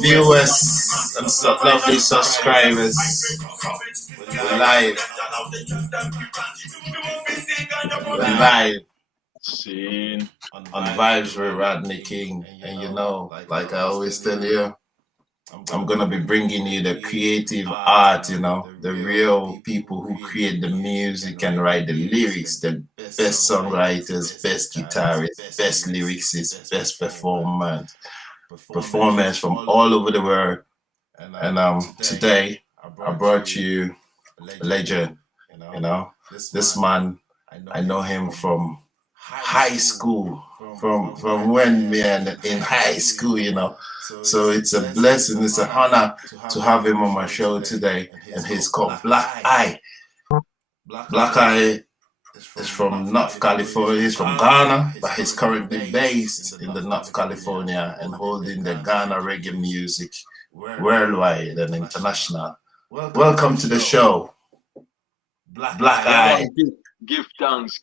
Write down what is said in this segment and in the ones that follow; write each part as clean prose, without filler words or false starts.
Viewers and lovely subscribers. We're live. We're live. Scene On Vibes with Rodney King. And you know, like I always tell you, I'm gonna be bringing you the creative art, you know, the real people who create the music and write the lyrics, the best songwriters, best guitarists, best lyricists, best performers from all over the world. And today I brought you a legend, you know. This man, I know him from high school, from when we are in high school, you know. So it's a blessing, it's an honor to have him on my show today. And he's called Black Eye. Black Eye is from North California. He's from Ghana, but he's currently based in the North California and holding the Ghana reggae music worldwide and international. Welcome to the show, Black Eye. Give thanks,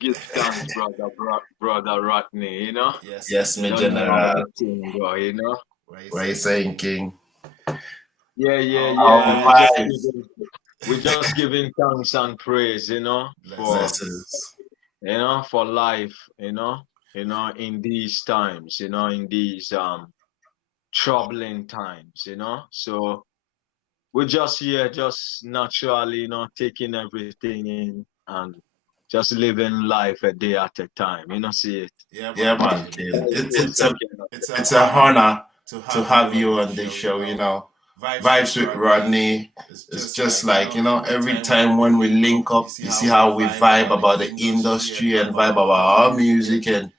brother Rodney, you know? Yes, my general. You know? What are you saying, King? Yeah. We're just giving thanks and praise, you know, for life, you know, in these times, you know, in these troubling times, you know. So we're just here, just naturally, you know, taking everything in and just living life a day at a time, you know. See it? Yeah, man. It's a honor to have you on this show, you know. Vibes with Rodney is just like, you know, every time when we link up, you see how we vibe about the industry and vibe about our music and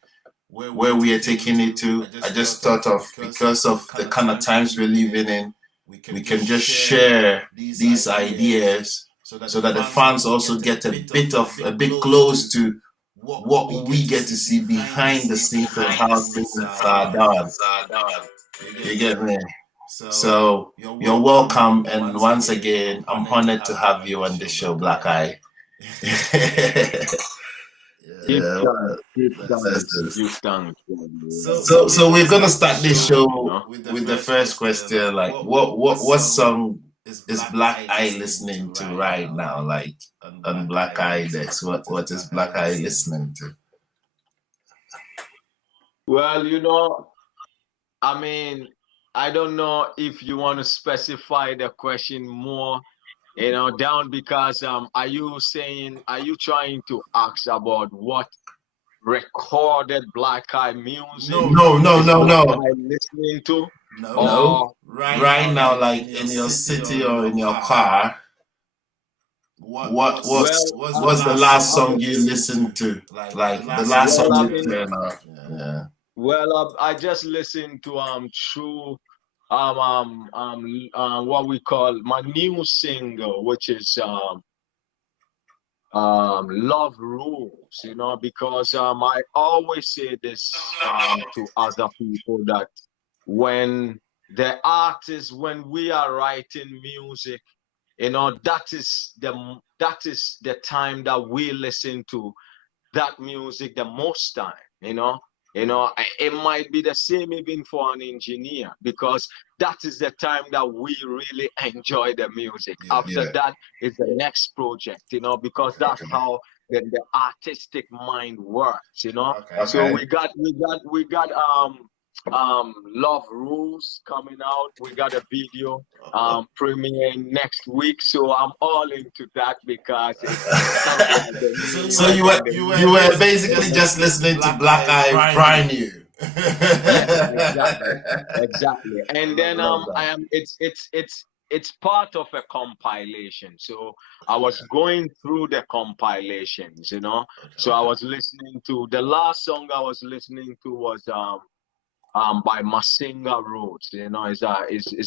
where we are taking it to. I just thought of, because of the kind of times we're living in, we can just share these ideas so that the fans also get a bit close to what we get to see behind the scenes of how things are done. You get me? So you're welcome, and once again, I'm honored to have you on the show, Black Eye. So we're gonna start this show with the first question. Like, what song is Black Eye listening to right now? Like on Black Eye Dex, what is Black Eye listening to? Well, you know, I mean, I don't know if you want to specify the question more, you know, down, because are you trying to ask about what recorded Black Eye music? No. I'm listening to? No. Right now, like in your city or in your car, what's the last song you listened to? Like the last song you turned off? Yeah. Well, I just listened to what we call my new single, which is Love Rules, you know, because I always say this to other people, that when we are writing music, you know, that is the time that we listen to that music the most time, you know. It might be the same even for an engineer, because that is the time that we really enjoy the music. After that is the next project, you know, because that's how the artistic mind works, you know. So we got Love Rules coming out. We got a video premiering next week, so I'm all into that, because it's so you were basically just listening to Black Eye brand new. Exactly. And then it's part of a compilation. So I was going through the compilations, you know. So I was listening to the last song I was listening to was by Masinga Rhodes, you know, is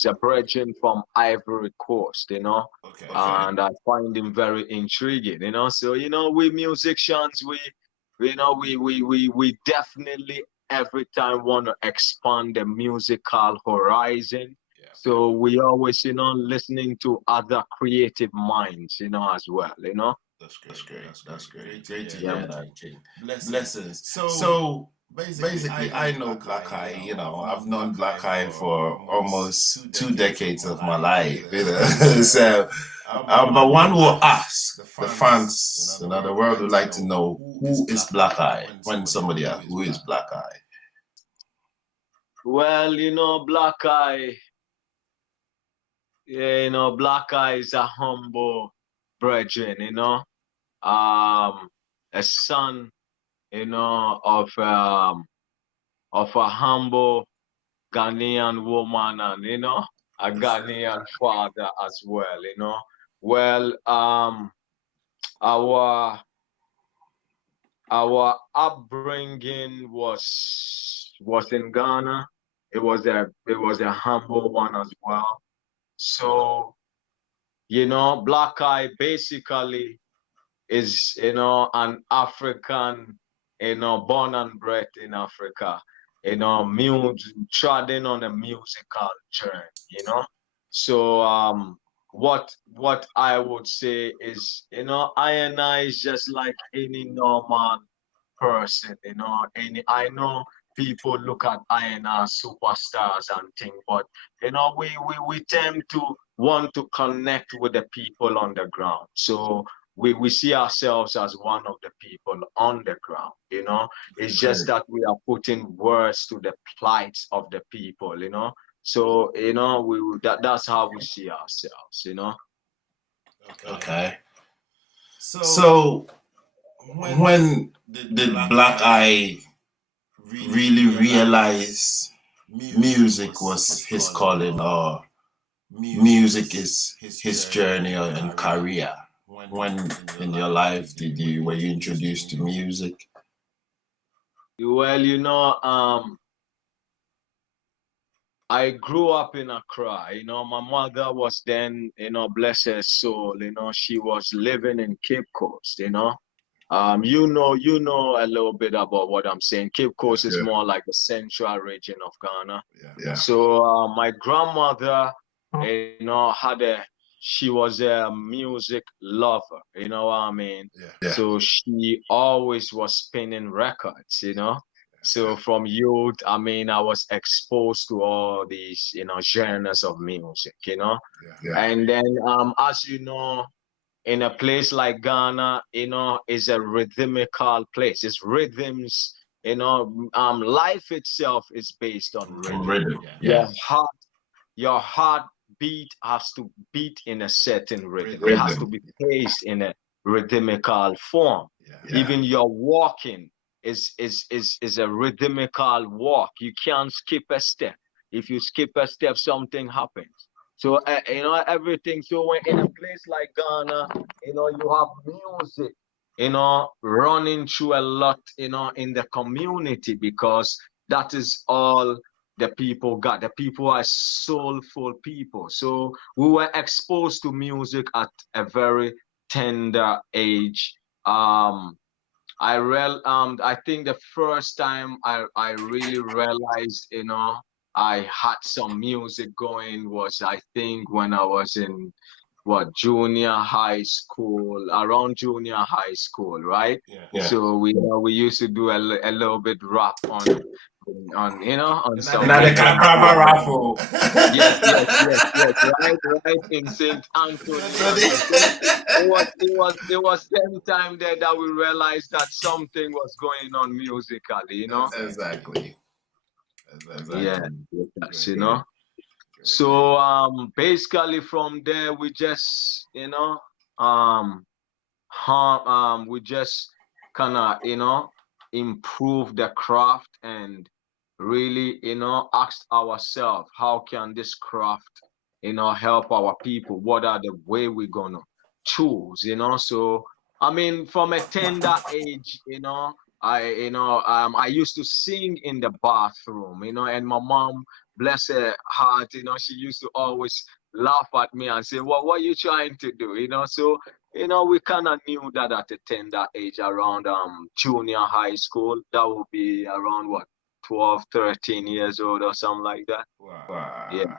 a brethren from Ivory Coast, you know. And I find him very intriguing, you know. So, you know, we musicians, we definitely every time want to expand the musical horizon. So we always, you know, listening to other creative minds, you know, as well, you know. That's great. Great to hear that, King. Blessings. So Basically, I know Black Eye, you know, I've known Black Eye for almost 2 decades of my life, you know. So, but one will ask the fans, you know, the world would like to know who is Black Eye when somebody asks who is Black Eye. Well, Black Eye, yeah, Black Eye is a humble brethren, a son, of a humble Ghanaian woman and a Ghanaian father as well. Well, our upbringing was in Ghana. It was a humble one as well. So, Black Eye basically is an African, born and bred in Africa, treading on a musical journey. So what I would say is, I and I is just like any normal person, I know people look at I and I superstars and things, but we tend to want to connect with the people on the ground. So we see ourselves as one of the people on the ground. It's just that we are putting words to the plights of the people. So that's how we see ourselves. Okay. So when did Black Eye really realize music was his calling, or music is his journey and career? When in your life were you introduced to music? Well, I grew up in Accra. My mother was then, bless her soul, she was living in Cape Coast. You know a little bit about what I'm saying. Cape Coast is more like the central region of Ghana. Yeah. So my grandmother, she was a music lover, you know what I mean? Yeah. So she always was spinning records. So from youth, I was exposed to all these, genres of music. Yeah. And then, as you know, in a place like Ghana, is a rhythmical place. It's rhythms, life itself is based on rhythm. Rhythm. Yeah. Your heartbeat has to beat in a certain rhythm. It has to be placed in a rhythmical form. Yeah. Even your walking is a rhythmical walk. You can't skip a step. If you skip a step, something happens. So everything. So when in a place like Ghana, you have music, running through a lot, in the community, because that is all the people got. The people are soulful people. So we were exposed to music at a very tender age. I think the first time I really realized, I had some music going was, I think, when I was in junior high school, around junior high school, right? Yeah. So we used to do a little bit rap on some Now the reggae. Calabar raffle. Yes, right in St. Anthony. It was same time there that we realized that something was going on musically. Exactly. Yeah, yes. So basically from there we just we just kind of improve the craft and really asked ourselves, how can this craft help our people? What are the way we're gonna choose? So from a tender age, I used to sing in the bathroom, and my mom, bless her heart, she used to always laugh at me and say, well, what are you trying to do? So we kind of knew that at a tender age, around junior high school. That would be around 12, 13 years old or something like that. Wow. Yeah.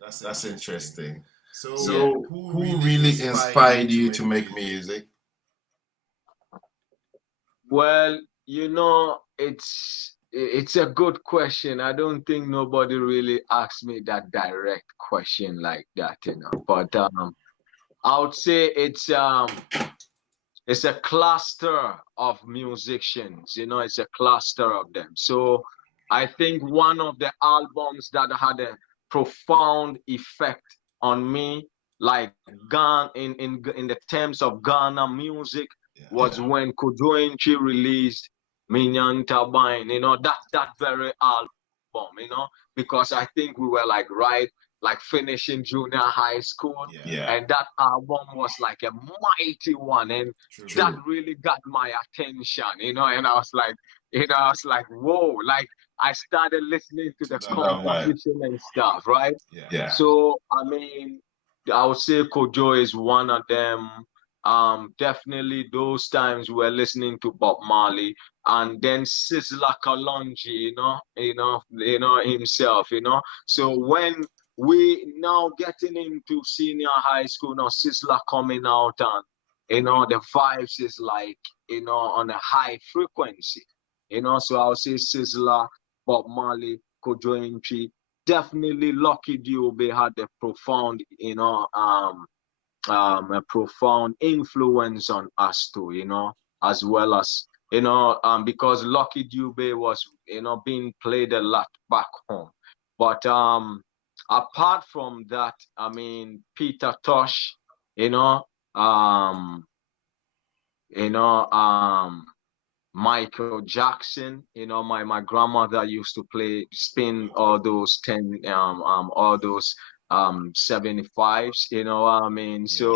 That's interesting. So who really inspired you to make music? Well, It's a good question. I don't think nobody really asked me that direct question like that, you know. But I would say it's a cluster of musicians, you know, it's a cluster of them. So I think one of the albums that had a profound effect on me, like in the terms of Ghana music, was when Kojoinchi released Minyan Tabine, you know, that very album, you know, because I think we were like finishing junior high school, and that album was like a mighty one, and that really got my attention, you know, and I was like, whoa, like I started listening to the composition and stuff, right? So I mean, I would say Kojo is one of them. Definitely those times we're listening to Bob Marley, and then Sizzla Kalonji, himself, you know. So when we now getting into senior high school, now Sizzla coming out, and you know the vibes is like, you know, on a high frequency, you know. So I'll say Sizzla, Bob Marley, Kojo Intri, definitely Lucky Dube had a profound, a profound influence on us too, you know, as well as, you know, because Lucky Dube was, you know, being played a lot back home. But apart from that, I mean, Peter Tosh, you know, um, you know, Michael Jackson, you know, my grandmother used to spin all those 75s, you know what I mean? So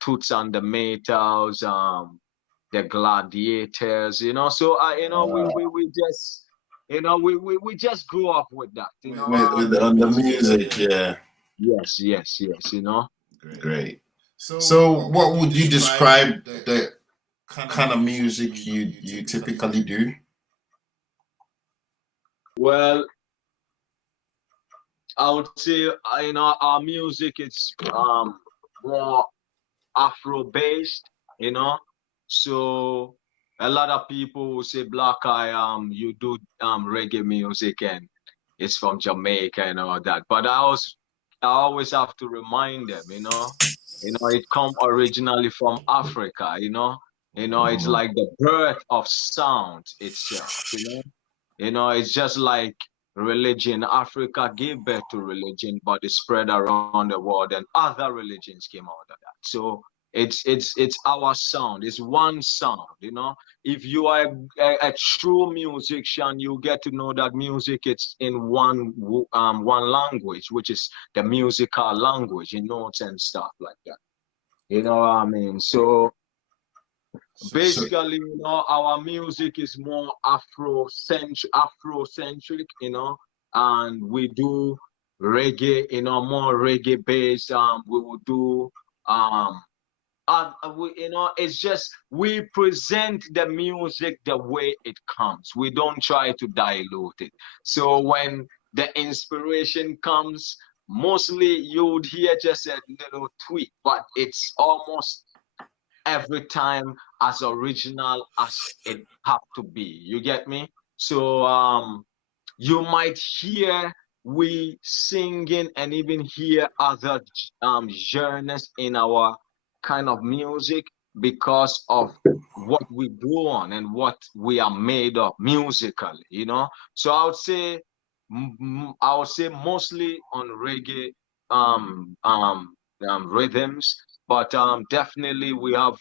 Toots and the Maytals, the Gladiators, you know. So you know, we just, you know, we just grew up with that, you know. With on the music, Yes, you know. Great. So what would you describe the kind of music you typically do? Well, I would say, you know, our music is more Afro based, you know. So a lot of people will say, Black Eye, you do reggae music and it's from Jamaica and all that. But I always have to remind them, you know, it come originally from Africa, you know. You know, it's like the birth of sound itself, you know. You know, it's just like religion. Africa gave birth to religion, but it spread around the world, and other religions came out of that. So it's our sound. It's one sound. You know, if you are a true musician, you get to know that music is in one language, which is the musical language, in notes and stuff like that. You know what I mean? So basically, you know, our music is more Afrocentric, you know, and we do reggae, you know, more reggae based. We will do you know, it's just we present the music the way it comes. We don't try to dilute it. So when the inspiration comes, mostly you would hear just a little tweak, but it's almost every time as original as it have to be. You get me? So you might hear we singing and even hear other genres in our kind of music because of what we do on and what we are made of musically, you know. So I would say mostly on reggae rhythms, but definitely we have,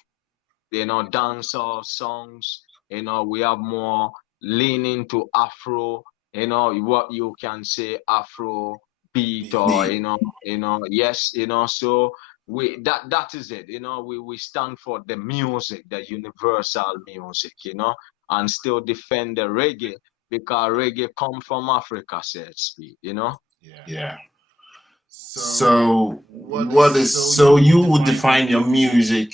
you know, dancehall songs. You know, we have more leaning to Afro. You know, what you can say Afro beat, or yes, you know. So that is it. You know, we stand for the music, the universal music. You know, and still defend the reggae because reggae come from Africa, so to speak. You know. Yeah. So so you would define your music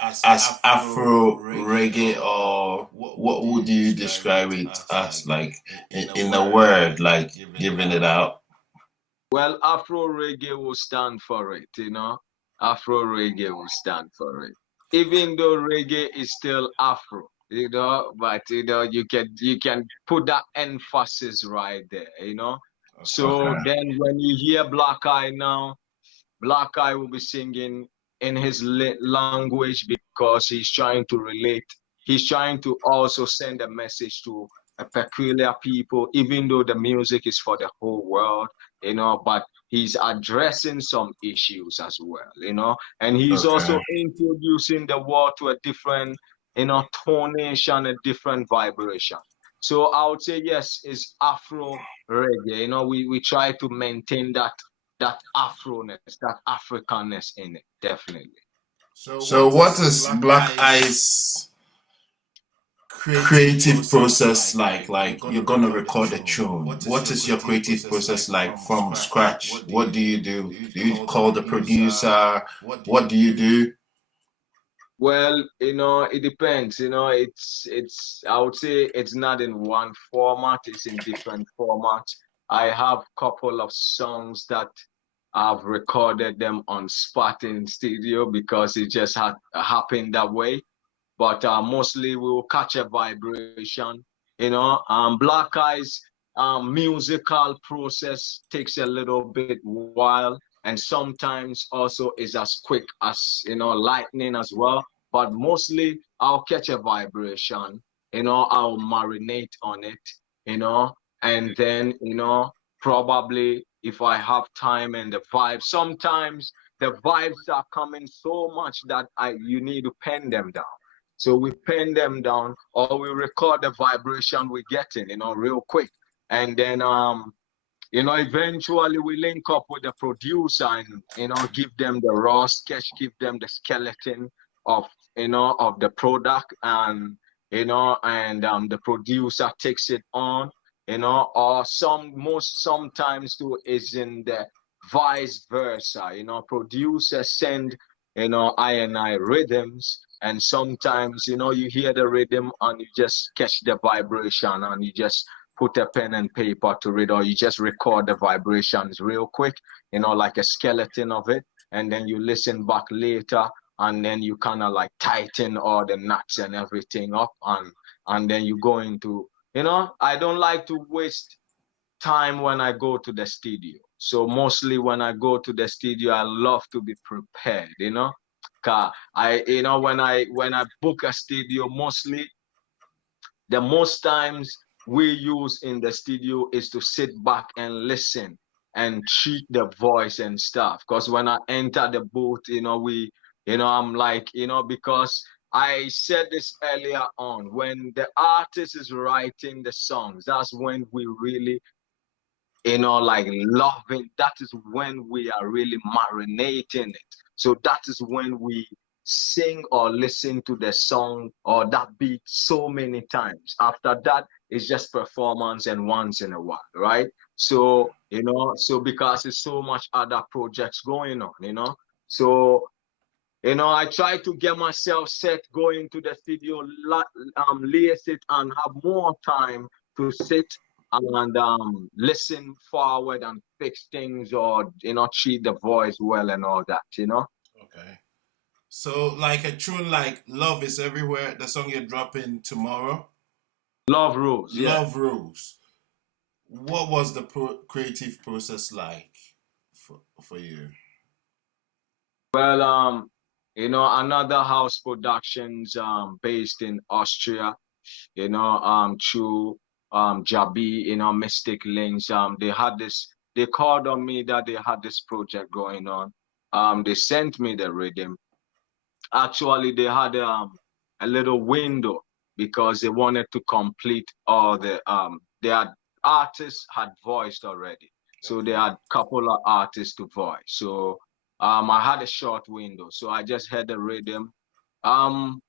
as Afro reggae, or what would you describe it as, like in a word, like giving it out? Well, Afro reggae will stand for it, you know. Afro reggae will stand for it. Even though reggae is still Afro, you know, but you can put that emphasis right there, you know. So then when you hear Black Eye now, Black Eye will be singing in his language because he's trying to relate. He's trying to also send a message to a peculiar people, even though the music is for the whole world, you know, but he's addressing some issues as well, you know, and he's also introducing the world to a different, you know, tonation, a different vibration. So I would say yes, it's Afro reggae. You know, we try to maintain that Afro-ness, that Africanness in it, definitely. So what is Black Eyes creative process like? Like you're gonna record a tune. What is your creative process like from scratch? What do you do? Do you call the producer? What do you do? Well, you know, it depends. You know, I would say it's not in one format, it's in different formats. I have couple of songs that I've recorded them on spot in studio because it just had happened that way. But mostly we will catch a vibration. You know, Black Eyes musical process takes a little bit while, and sometimes also is as quick as, you know, lightning as well. But mostly I'll catch a vibration, you know, I'll marinate on it, you know, and then, you know, probably if I have time and the vibe, sometimes the vibes are coming so much that you need to pen them down. So we pen them down or we record the vibration we're getting, you know, real quick. And then you know, eventually we link up with the producer and, you know, give them the raw sketch, give them the skeleton of, you know, of the product, and, you know, and the producer takes it on, you know, or sometimes too is in the vice versa, you know, producers send, you know, I rhythms, and sometimes, you know, you hear the rhythm and you just catch the vibration and you just put a pen and paper to it, or you just record the vibrations real quick, you know, like a skeleton of it, and then you listen back later, and then you kind of like tighten all the nuts and everything up, and then you go into, you know, I don't like to waste time when I go to the studio. So mostly when I go to the studio, I love to be prepared, you know. You know, when I book a studio, mostly the most times we use in the studio is to sit back and listen and treat the voice and stuff. Because when I enter the booth, you know, I'm like, you know, because I said this earlier on, when the artist is writing the songs, that's when we really, you know, like loving, that is when we are really marinating it. So that is when we sing or listen to the song or that beat so many times. After that, it's just performance and once in a while, right? So, you know, so because there's so much other projects going on, you know. So, you know, I try to get myself set, going to the studio, lace it, and have more time to sit and listen forward and fix things, or, you know, treat the voice well and all that, you know. Okay. So like a tune like Love is Everywhere, the song you're dropping tomorrow. Love rules, yeah. Love Rules. What was the creative process like for you? Well, you know, another house productions based in Austria, you know, through Jabi, you know, Mystic Links. They called on me that they had this project going on. They sent me the rhythm. Actually, they had a little window because they wanted to complete all their artists had voiced already. So they had a couple of artists to voice. So I had a short window. So I just had the rhythm. And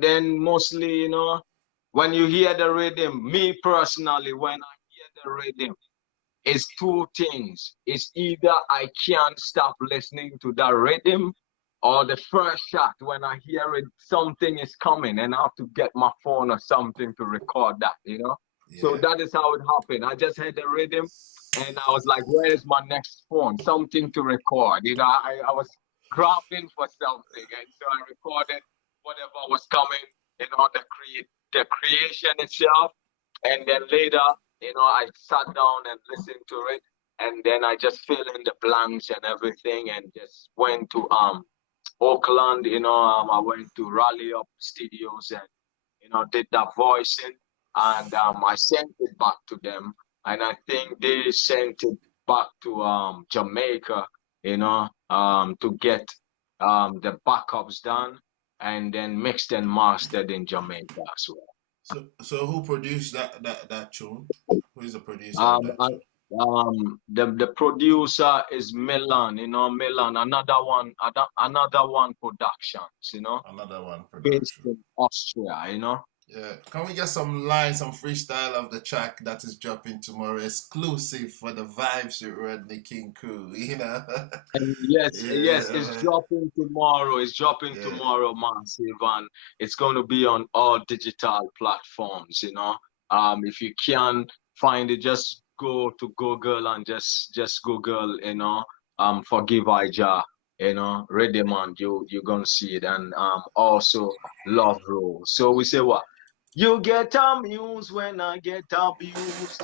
then mostly, you know, when you hear the rhythm, me personally, when I hear the rhythm, it's two things. It's either I can't stop listening to that rhythm, or the first shot when I hear it, something is coming and I have to get my phone or something to record that, you know? Yeah. So that is how it happened. I just had the rhythm and I was like, where is my next phone? Something to record. You know, I was grabbing for something. And so I recorded whatever was coming in order to create the creation itself, and then later, I sat down and listened to it, and then I just fill in the blanks and everything, and just went to Oakland. I went to Rally Up Studios and did that voicing, and I sent it back to them, and I think they sent it back to Jamaica, to get the backups done, and then mixed and mastered in Jamaica as well. So who produced that tune? Who is the producer of Um, that I, tune? the producer is Milan, Milan, another one productions, Another one based production. in Austria. Yeah. Can we get some lines, some freestyle of the track that is dropping tomorrow, exclusive for the Vibes with Rodney King crew? And yes, Yeah, yes, it's dropping tomorrow. It's dropping yeah. tomorrow, massive, and it's going to be on all digital platforms. If you can find it, just go to Google and just Google, Forgive Ija, Redeman, you're gonna see it, and also Love Rule. So we say what? You get amused when I get abused.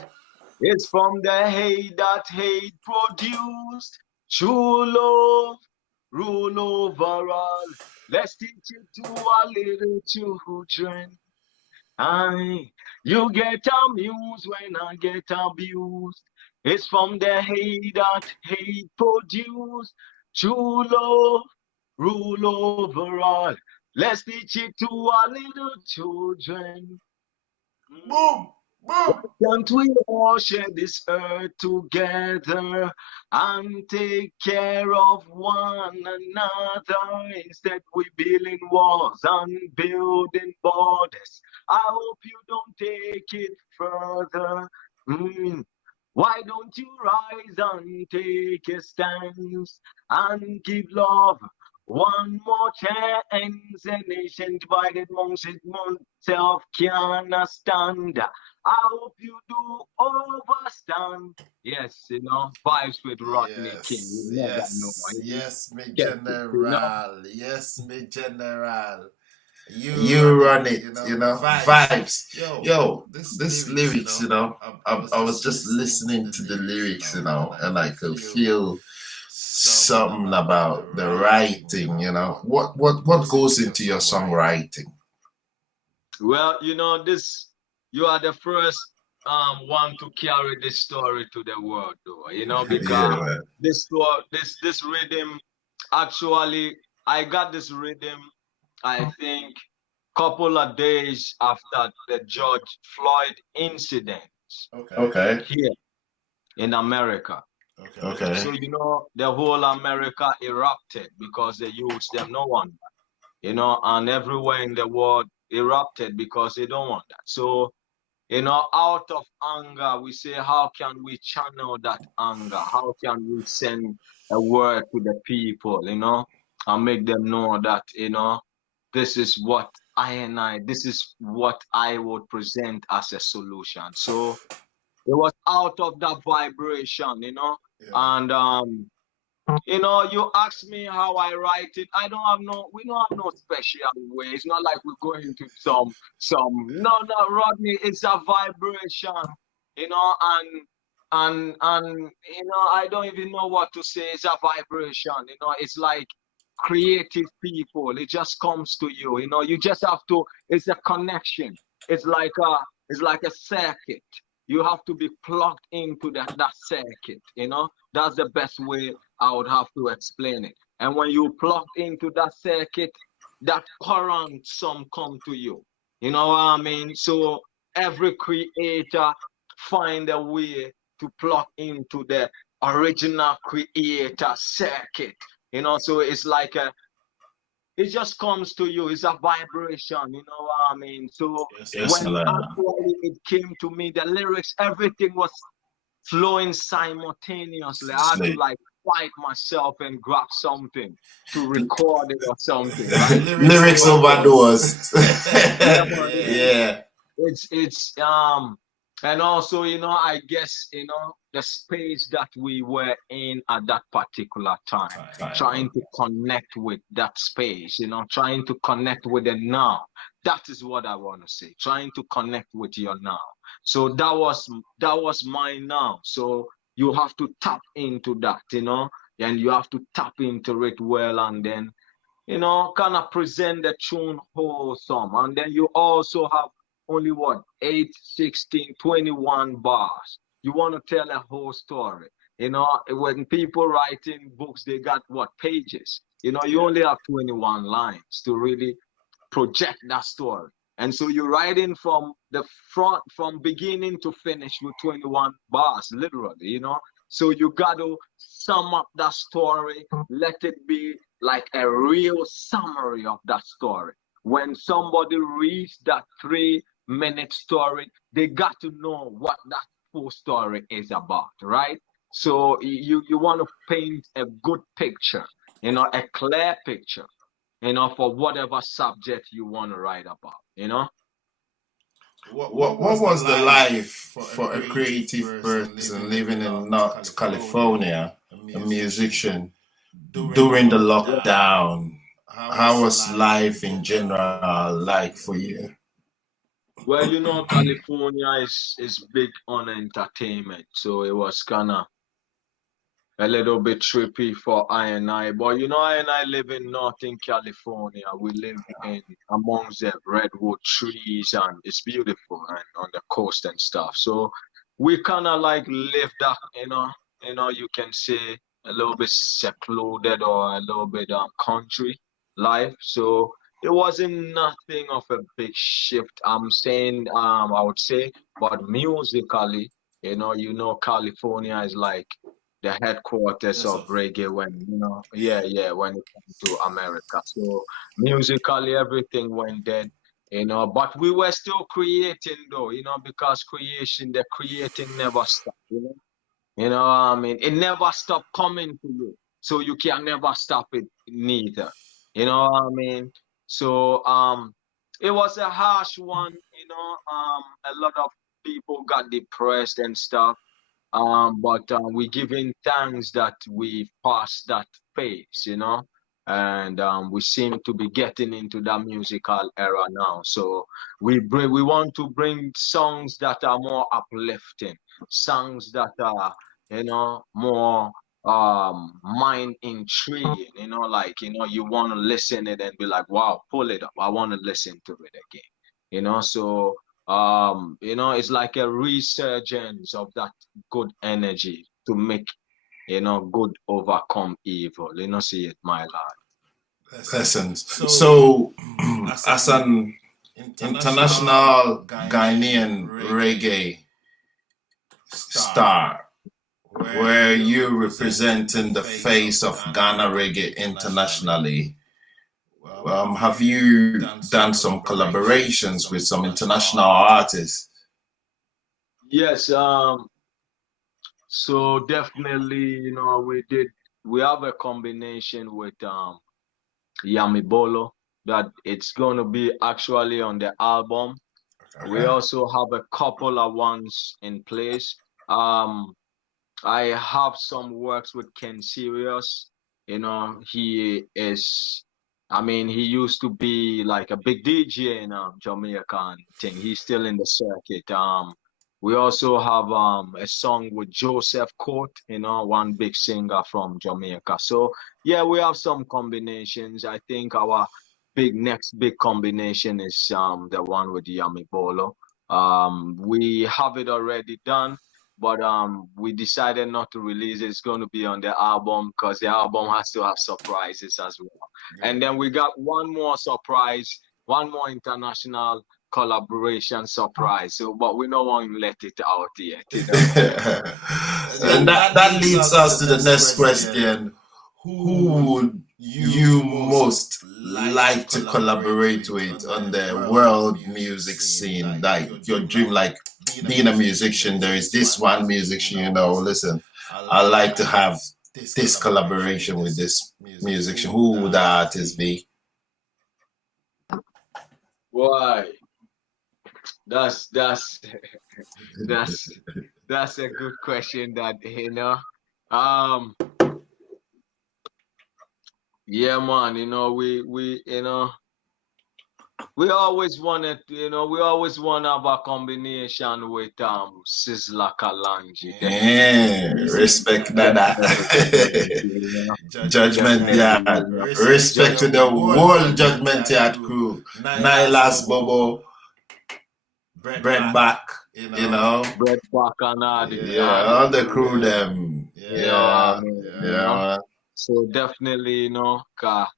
It's from the hate that hate produced. True love, rule over all. Let's teach it to our little children. You get amused when I get abused. It's from the hate that hate produced. True love, rule over all. Let's teach it to our little children. Boom, boom. Can't we all share this earth together and take care of one another? Instead, we building walls and building borders. I hope you don't take it further. Mm. Why don't you rise and take a stance and give love one more chance? A nation divided amongst itself cannot stand. I hope you do overstand. Yes, Vibes with Rodney King. Yes, You never know. yes, yes, me Get it. general. Yes, me general. Mm. You run it, vibes. Yo, this lyrics, I was just listening to the lyrics, and I could feel something about the writing. What goes into your songwriting? Well, you are the first one to carry this story to the world, though, because Yeah, man. this rhythm, actually, I got this rhythm, I think, couple of days after the George Floyd incident Okay. here in America. Okay. So, the whole America erupted because the youths, them no one, and everywhere in the world erupted because they don't want that. So, out of anger, we say, how can we channel that anger? How can we send a word to the people, and make them know that, this is what this is what I would present as a solution. So it was out of that vibration, Yeah. and you ask me how I write it. We don't have no special way. It's not like we're going to no, Rodney, it's a vibration, and I don't even know what to say. It's a vibration, it's like creative people. It just comes to you, you just have to, it's a connection. It's like a circuit. You have to be plugged into that circuit, that's the best way I would have to explain it. And when you plug into that circuit, that current some come to you. You know what I mean? So every creator find a way to plug into the original creator circuit. So it's like it just comes to you. It's a vibration, you know what I mean? So Yes, when man. actually it came to me, the lyrics, everything was flowing simultaneously. I had to like fight myself and grab something to record it or something, right? Lyrics overdose. Yeah, man, Yeah. it's And also, I guess, the space that we were in at that particular time, trying to connect with that space, trying to connect with the now. That is what I want to say. Trying to connect with your now. So that was my now. So you have to tap into that, and you have to tap into it well, and then kind of present the tune wholesome. And then you also have only what, 8, 16, 21 bars. You want to tell a whole story. When people writing books, they got what, pages. You only have 21 lines to really project that story. And so you're writing from the front, from beginning to finish with 21 bars, literally. So you got to sum up that story, let it be like a real summary of that story. When somebody reads that 3-minute story, they got to know what that full story is about, right? So you want to paint a good picture, a clear picture, for whatever subject you want to write about. What was the life for a creative person living in North California, a musician, during the lockdown? How was life in general like for you? Well, California is big on entertainment, so it was kind of a little bit trippy for I and I. But I and I live in Northern California. We live in amongst the redwood trees, and it's beautiful, and on the coast and stuff. So we kind of like live that, you can say a little bit secluded or a little bit country life. So it wasn't nothing of a big shift. I'm saying, I would say, but musically, California is like the headquarters of reggae when when it comes to America. So musically everything went dead, but we were still creating though, because the creating never stopped, what I mean? It never stopped coming to you. So you can never stop it neither. What I mean? So it was a harsh one, a lot of people got depressed and stuff. But we're giving thanks that we passed that phase, and we seem to be getting into that musical era now. So we want to bring songs that are more uplifting, songs that are, more mind intriguing, like, you want to listen it and be like, wow, pull it up. I want to listen to it again. So it's like a resurgence of that good energy to make, good overcome evil. See it, my lord. Lessons. So, as an international Ghanaian reggae star, where you representing the face of Ghana reggae internationally, have you done some collaborations with some international artists? Yes, so definitely, we have a combination with Yami Bolo that it's going to be actually on the album. Okay. We also have a couple of ones in place. I have some works with Ken Sirius. He is, he used to be like a big DJ in Jamaican thing. He's still in the circuit. We also have a song with Joseph Court, one big singer from Jamaica. So yeah, we have some combinations. I think our next big combination is the one with Yami Bolo. We have it already done, but we decided not to release it. It's going to be on the album because the album has to have surprises as well. Yeah. And then we got one more surprise, one more international collaboration surprise. So, but we don't want to let it out yet. And that leads us to the next question. Who would you most like to collaborate with on the world music scene? Like your dream, like being a musician, there is this one musician, listen, I like to have this collaboration with this musician. Who would the artist be? Why? That's That's a good question. That um, yeah, man. We always wanted, we always want to have a combination with Sizzla Kalonji. Yeah, respect that. Judgment Yard. Respect to the whole Judgment Yard crew. Nylas Bobo, Brett Back, Brett Back and all all the crew them. Yeah, man. So definitely, 'cause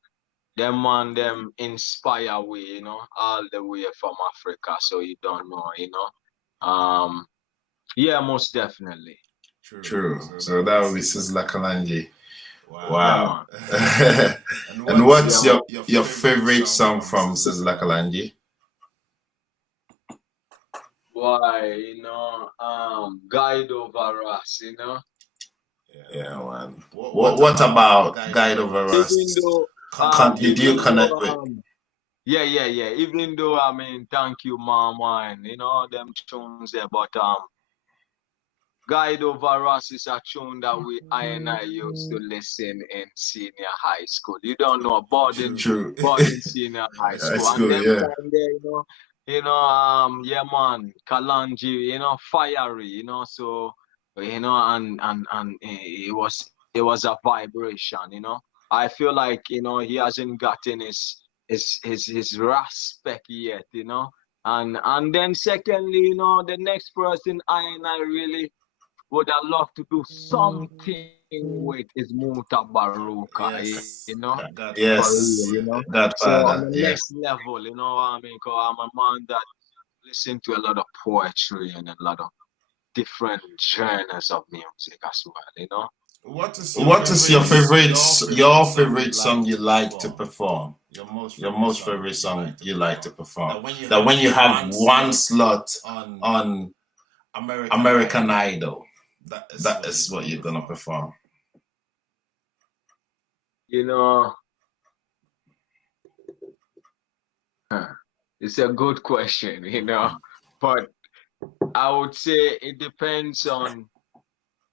them man them inspire we, all the way from Africa. So you don't know. Yeah, most definitely. True. So that would be Sizzla Kalonji. Wow. Yeah, And what's your favorite song from Sizzla Kalonji? Why, Guide Over Us, Yeah, man. What about Guide Over Us? Did you connect with? Yeah. Even though Thank You Mama and them tunes there, but Guide Over Us is a tune that I used to listen in senior high school. You don't know boarding senior high school. And them time there, yeah man, Kalonji, fiery, so and it was a vibration, I feel like he hasn't gotten his respect yet, and then secondly, the next person I really would have loved to do something with is Muta Baruka, Yes. Godfather, so on the next level, because I'm a man that listen to a lot of poetry and a lot of different genres of music as well, What is your favorite song you like to perform? Your most favorite song you like to perform? That when you have one slot on American Idol, that is what you're gonna perform. It's a good question, but I would say it depends on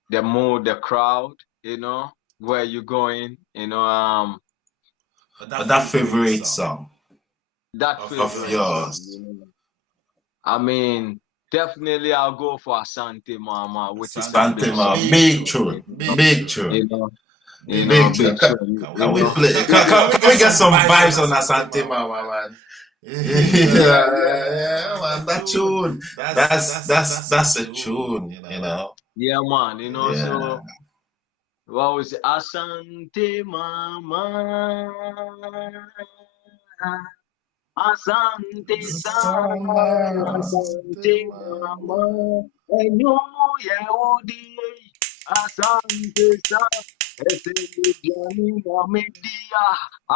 the mood, the crowd, where you're going, But that favorite song of yours. Definitely I'll go for Asante Mama, which is Asante Mama, big tune. Big tune. Can we play? Can we get some vibes on Asante Mama, man? Yeah, man, that tune. That's a tune, Yeah, man, so what was it? Asante Mama, Asante Mama, Asante Mama, Enyo Yehudi, Asante Sa. Eselibyani na media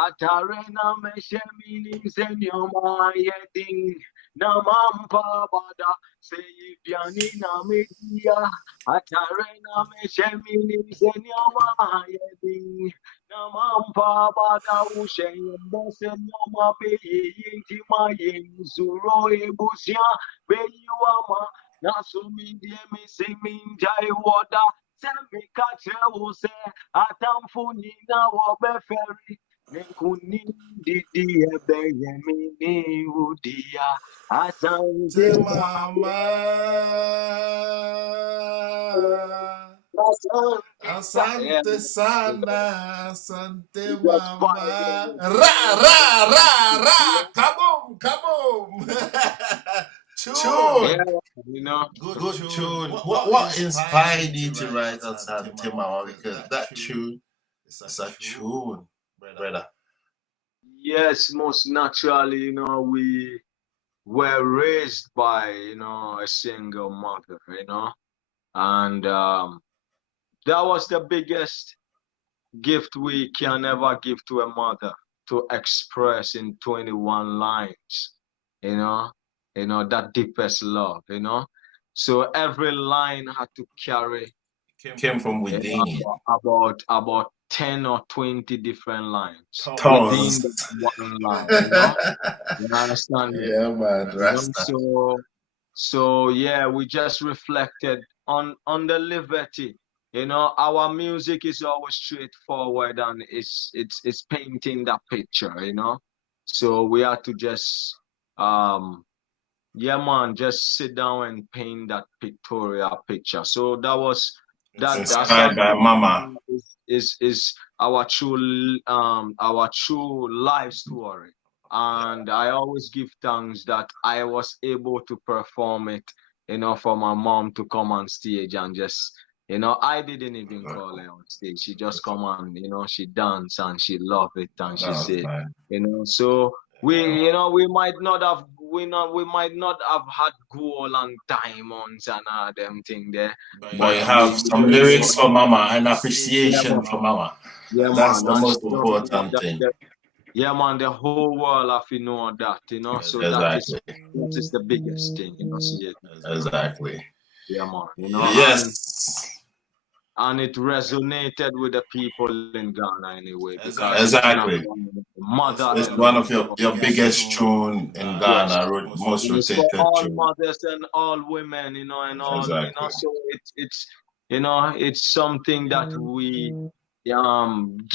atarena meshemini zenyoma yeding na mampa bada selibyani na media atarena meshemini zenyoma yeding na mampa bada ushembo zenyoma beyi ma yenzuro ebusia beyiwama nasumindie misiminjai wada Semika chewuse atamfuni na wabeferi nekuni didi ebeyemi udia Asante Mama Asante sana Asante Mama Ra Come on Tune. Good tune. What inspired you to write Asante Mama? Because that tune is a tune, brother. Yes, most naturally, we were raised by, a single mother, and that was the biggest gift we can ever give to a mother, to express in 21 lines, that deepest love, So every line had to carry came from within about 10 or 20 different lines within one line, you understand me? Yeah, man. So yeah, we just reflected on the liberty. You know, our music is always straightforward and it's painting that picture, you know. So we had to just yeah man, just sit down and paint that pictorial picture. So that was It's that inspired by Mama. is our true life story. And I always give thanks that I was able to perform it, you know, for my mom to come on stage and just, you know, I didn't even call her on stage. She just come on, you know, she danced and she loved it and she That was said, nice. you know, so we, you know, we might not have had gold and diamonds and them thing there, But but you we have some lyrics just, for Mama and yeah appreciation for man, Mama. yeah That's man, the and most important thing. yeah man, the whole world have to know that, you know, so Exactly. that is the biggest thing, you know, see it, Exactly. yeah man, you know, Yes. and it resonated with the people in Ghana anyway, because it's one of Exactly. the mother It's one of your biggest tune in yes, Ghana, most it's for rotated all tune. mothers and all women, you know, and all, you know, Exactly. so it's you know, it's something that we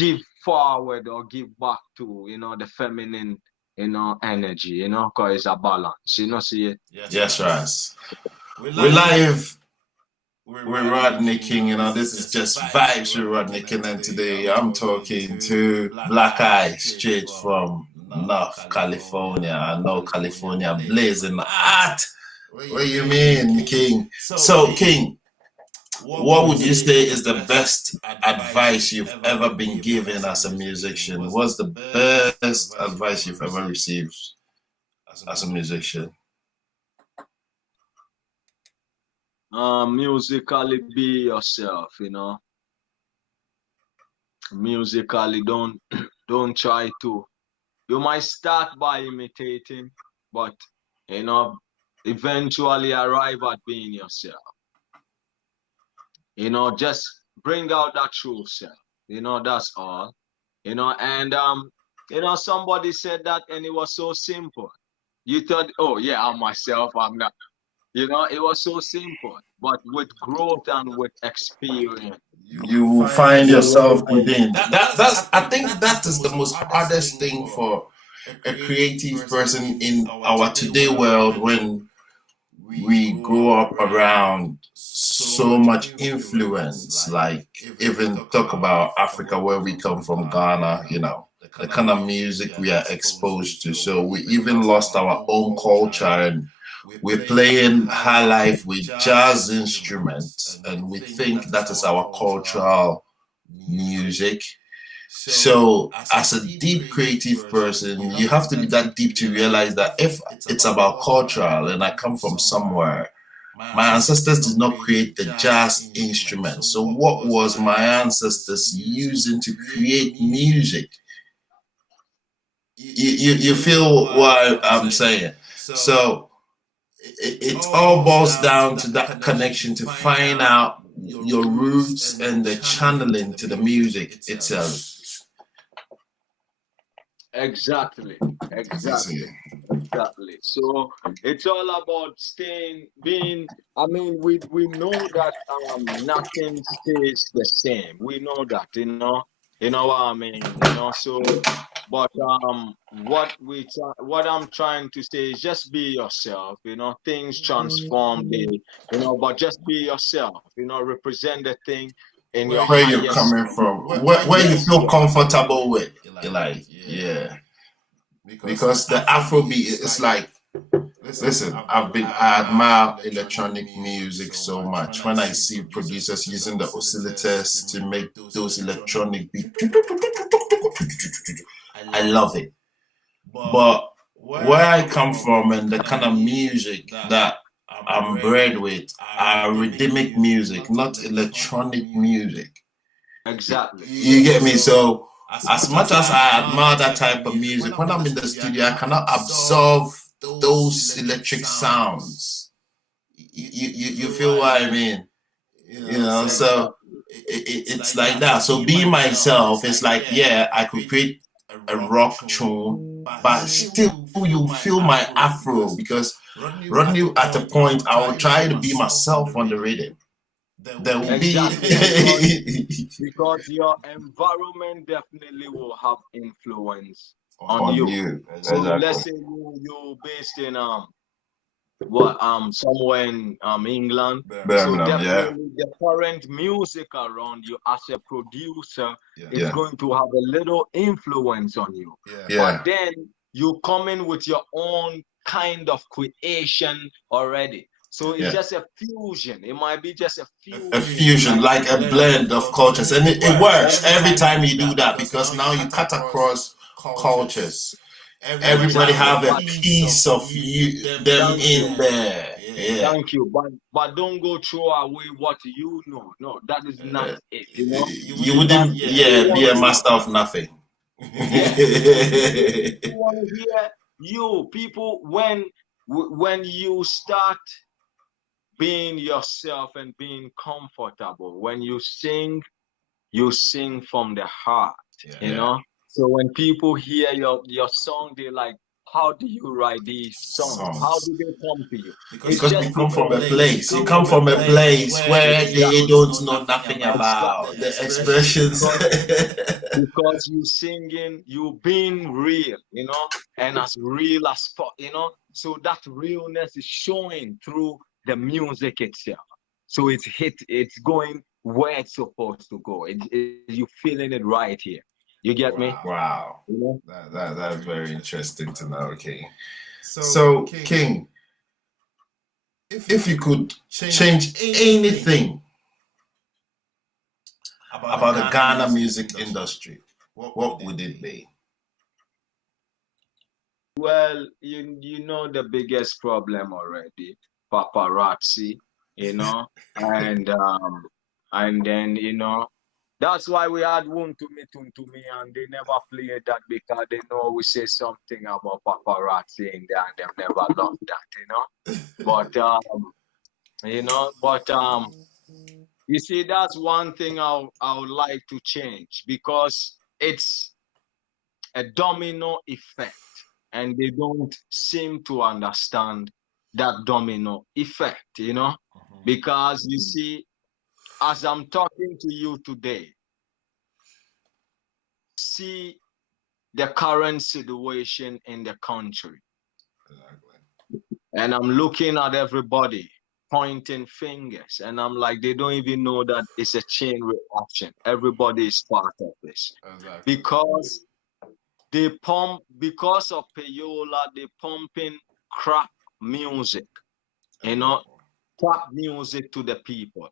give forward or give back to, you know, the feminine, you know, energy, you know, because it's a balance, you know, see it. Yes, Ras. We're live with Rodney King, you know, this is just vibes with Rodney King, and today I'm talking to Black Eye straight from North California. I know California blazing hot. What you mean, King? So, King, what would you say is the best advice you've ever been given as a musician? What's the best advice you've ever received as a musician? Musically be yourself, you know. Musically don't try to. You might start by imitating, but you know, eventually arrive at being yourself. You know, just bring out that true self. You know, that's all. You know, and you know, somebody said that and it was so simple. You thought, oh yeah, I'm myself, I'm not. You know, it was so simple. But with growth and with experience, You will find yourself within. That's I think that is the most hardest thing for a creative person in our today world, when we grow up around so much influence. Like, even talk about Africa, where we come from, Ghana, you know, the kind of music we are exposed to. So we even lost our own culture, and we're playing high life with jazz instruments, and we think that is our cultural music. So, as a deep creative person, you have to be that deep to realize that if it's about cultural and I come from somewhere, my ancestors did not create the jazz instrument. So, what was my ancestors using to create music? You feel what I'm saying? So, it all boils down to that connection, to find out your roots and the channeling to the music itself. exactly, exactly. So it's all about being. I mean, we know that nothing stays the same. We know that, you know what I mean, you know. So, but what I'm trying to say is just be yourself. You know, things transform, you know, but just be yourself. You know, represent the thing in your Where you're highest. coming from, where you feel comfortable with. You're like, yeah. Because the Afrobeat is like, listen, I admire electronic music so much. When I see producers using the oscillators to make those electronic beats, I love it. But where I come from and the kind of music that I'm bred with are rhythmic music, not electronic music. Exactly. You get me? So, as much as I admire that type of music, when I'm in the studio, I cannot absorb those electric sounds. You feel what I mean? You know, so it's like that. So, being myself, it's like, yeah, I could create a rock tune, but still you feel my Afro, because Rodney, at a point, I will try to be myself on the rhythm. There will Exactly, be because your environment definitely will have influence on on you. you. So let's Exactly. say you based in somewhere in England. So Birmingham, yeah. definitely the current music around you as a producer is Yeah. going to have a little influence on you. Yeah. But then you come in with your own kind of creation already. So it's just a fusion. It might be just a A fusion. fusion, like a blend of cultures. And it works every time you do that, because now you cut across cultures. Everybody Exactly. have a But piece of you, them thank you. in there. Yeah. Thank you. But don't go throw away what you know. No, that is not it, you know. You Because wouldn't, yeah, be a master of nothing. yeah, because people want to hear you. People, when you start being yourself and being comfortable, when you sing from the heart, you know. So when people hear your song, they're like, how do you write these songs? How Songs. do they come to you? It's Because you just come from a because place. You come from a place where they exactly, don't know nothing about the expressions. because because you singing, you being real, you know, and as real as you know. So that realness is showing through the music itself. So it's going where it's supposed to go. You feeling it right here. You get me? Wow. You know? That's very interesting to know, King. So, King, if you could change anything about the Ghana music industry, what would it be? Well, you know the biggest problem already, paparazzi, you know, and then you know that's why we had Tuntumi, and they never played that because they know we say something about paparazzi in there, and they never loved that, you know. But you see, that's one thing I would like to change because it's a domino effect, and they don't seem to understand that domino effect, you know, because you see, as I'm talking to you today, see the current situation in the country, and I'm looking at everybody pointing fingers, and I'm like, they don't even know that it's a chain reaction. Everybody is part of this because they pump, because of payola, they pumping crap music, you know, crap music to the people.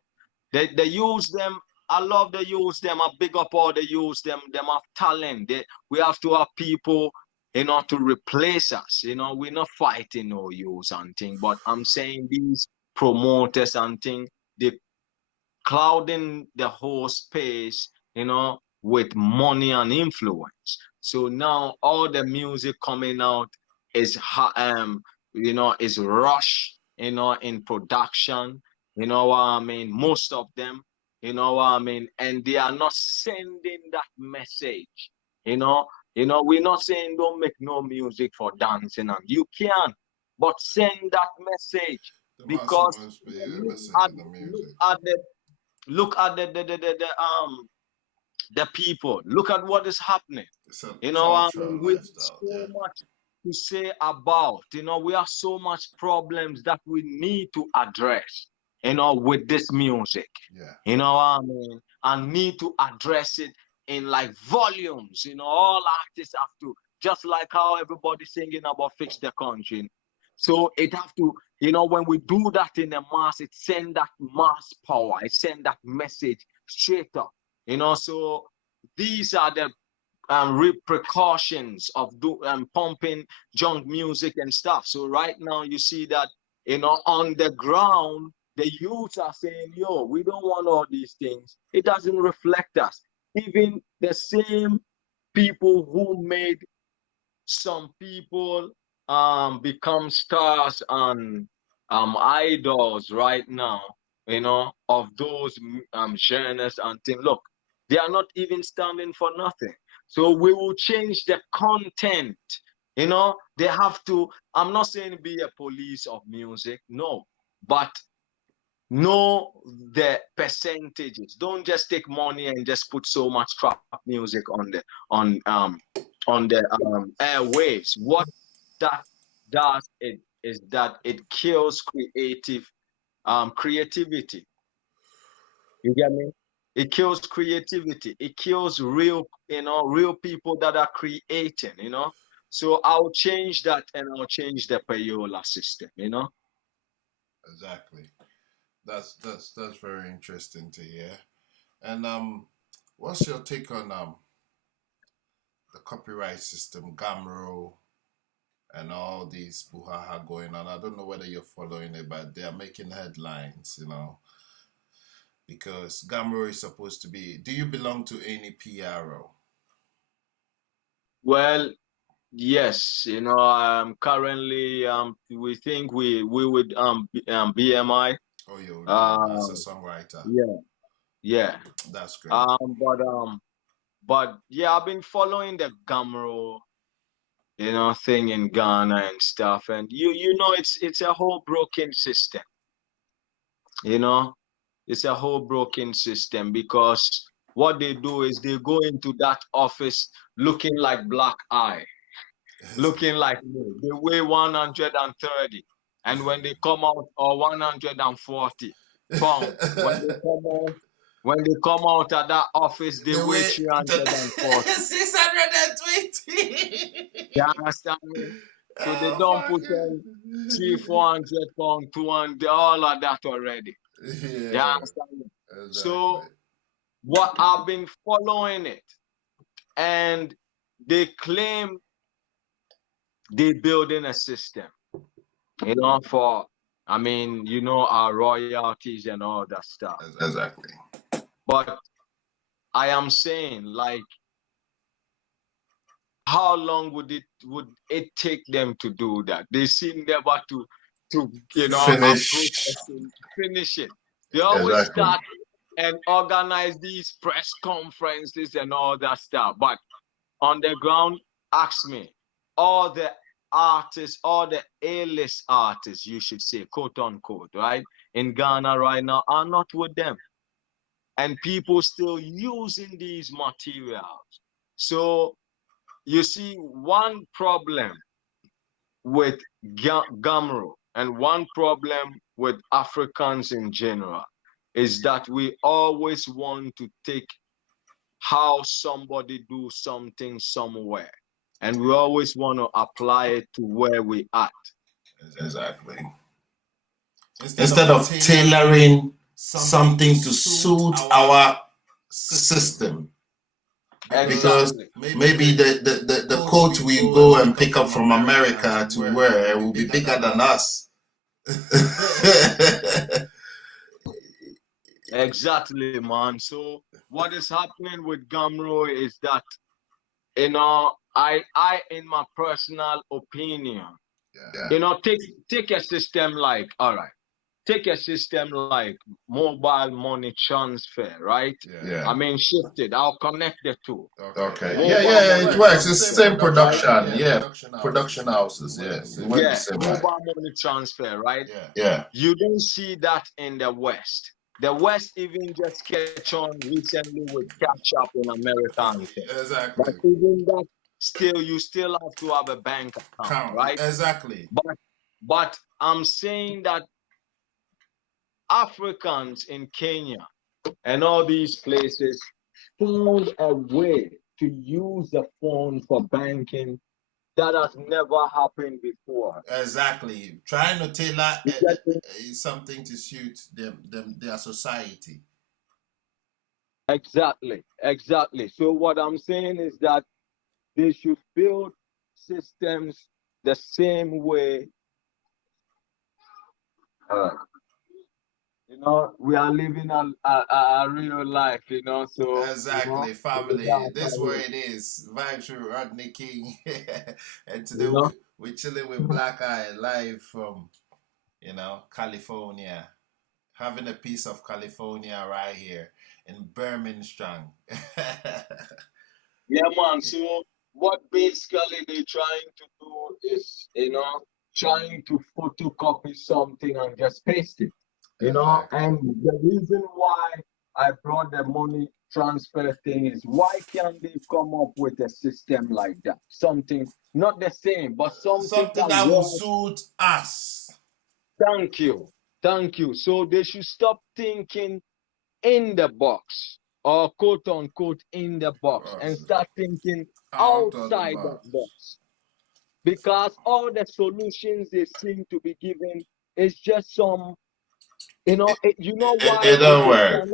They use them. I love they use them. I big up all they use them. Them have talent. We have to have people, you know, to replace us. You know, we're not fighting no use and thing. But I'm saying these promoters and thing, they clouding the whole space, you know, with money and influence. So now all the music coming out is you know, is rush, you know, in production, you know what I mean? Most of them, you know what I mean, and they are not sending that message, you know. We're not saying don't make no music for dancing, and you can, but send that message because look at the look at the people. Look at what is happening. You know, I mean, we have so much to say about. You know, we have so much problems that we need to address. You know, with this music. You know what I mean? And need to address it in like volumes. You know, all artists have to, just like how everybody's singing about fix the country. So it have to, you know, when we do that in the mass, it send that mass power. It send that message straight up. You know, so these are the repercussions of pumping junk music and stuff. So right now you see that, you know, on the ground, the youths are saying, yo, we don't want all these things. It doesn't reflect us. Even the same people who made some people become stars and idols right now, you know, of those genres and things. Look, they are not even standing for nothing. So we will change the content You know, they have to, I'm not saying be a police of music, no, but know the percentages. Don't just take money and just put so much trap music on um on the airwaves. What that does it is that it kills creativity. You get me? It kills creativity. It kills real people that are creating, you know. So I'll change that and I'll change the payola system, you know. Exactly. That's very interesting to hear. And what's your take on the copyright system, Gumroad, and all these buhaha going on? I don't know whether you're following it, but they are making headlines, you know, because Gumroad is supposed to be. Do you belong to any PRO? Well, yes, you know, currently we think we would BMI. Oh, you're as a Um songwriter. yeah, yeah. That's great. But yeah, I've been following the Gumroad, you know, thing in Ghana and stuff. And you know, it's a whole broken system, you know. It's a whole broken system because what they do is they go into that office looking like Black Eye, looking like me. They weigh 130. And when they come out, or 140 pounds, when they come out of that office, they The weigh way 340. 620. You understand me? So they Oh, don't put fucking. on 300, 400 pounds, 200, all of that already. You Yeah, understand me? exactly. So what I've been following it, and they claim they building a system, you know, for, I mean, you know, our royalties and all that stuff. Exactly. But I am saying, like, how long would it take them to do that? They seem never to you know Finish. finish it. They always Exactly. start and organize these press conferences and all that stuff. But on the ground, ask me, all the artists, all the A-list artists, you should say, quote unquote, right, in Ghana right now are not with them. And people still using these materials. So you see, one problem with Gumroad and one problem with Africans in general is that we always want to take how somebody do something somewhere, and we always want to apply it to where we at. Exactly. Instead of tailoring something to suit our system. Because Exactly. maybe the coat we go and pick up from America to wear will be bigger than us. Exactly, man. So what is happening with Gumroad is that, you know, I in my personal opinion, Yeah. you know, take a system like, all right, take a system like mobile money transfer, right? Yeah. I mean, shifted. I'll connect the two. Okay. Mobile Yeah, money it works. It's transfer, the same right? production. Yeah. Production houses. Yes. It works Yeah, the same way. mobile money transfer, right? Yeah. You don't see that in the West. The West even just catch on recently with catch up in America and things. But Exactly. even that, still, you still have to have a bank account, right? Exactly. But I'm saying that Africans in Kenya and all these places found a way to use the phone for banking that has never happened before. Exactly. Trying to tailor You get me? something to suit their society. Exactly. So what I'm saying is that they should build systems the same way. You know, we are living a real life, you know, so, you know, Exactly, family. This where it is. Vibes with Rodney King. And today you know, we're chilling with Black Eye live from, California. Having a piece of California right here in Birmingham. yeah, man. So what basically they're trying to do is, trying to photocopy something and just paste it, and the reason why I brought the money transfer thing is, why can't they come up with a system like that? Something not the same, but something that will suit us. Thank you. Thank you. So they should stop thinking in the box, or quote unquote in the box, and start thinking outside that box. Because all the solutions they seem to be giving is just some, why it don't work.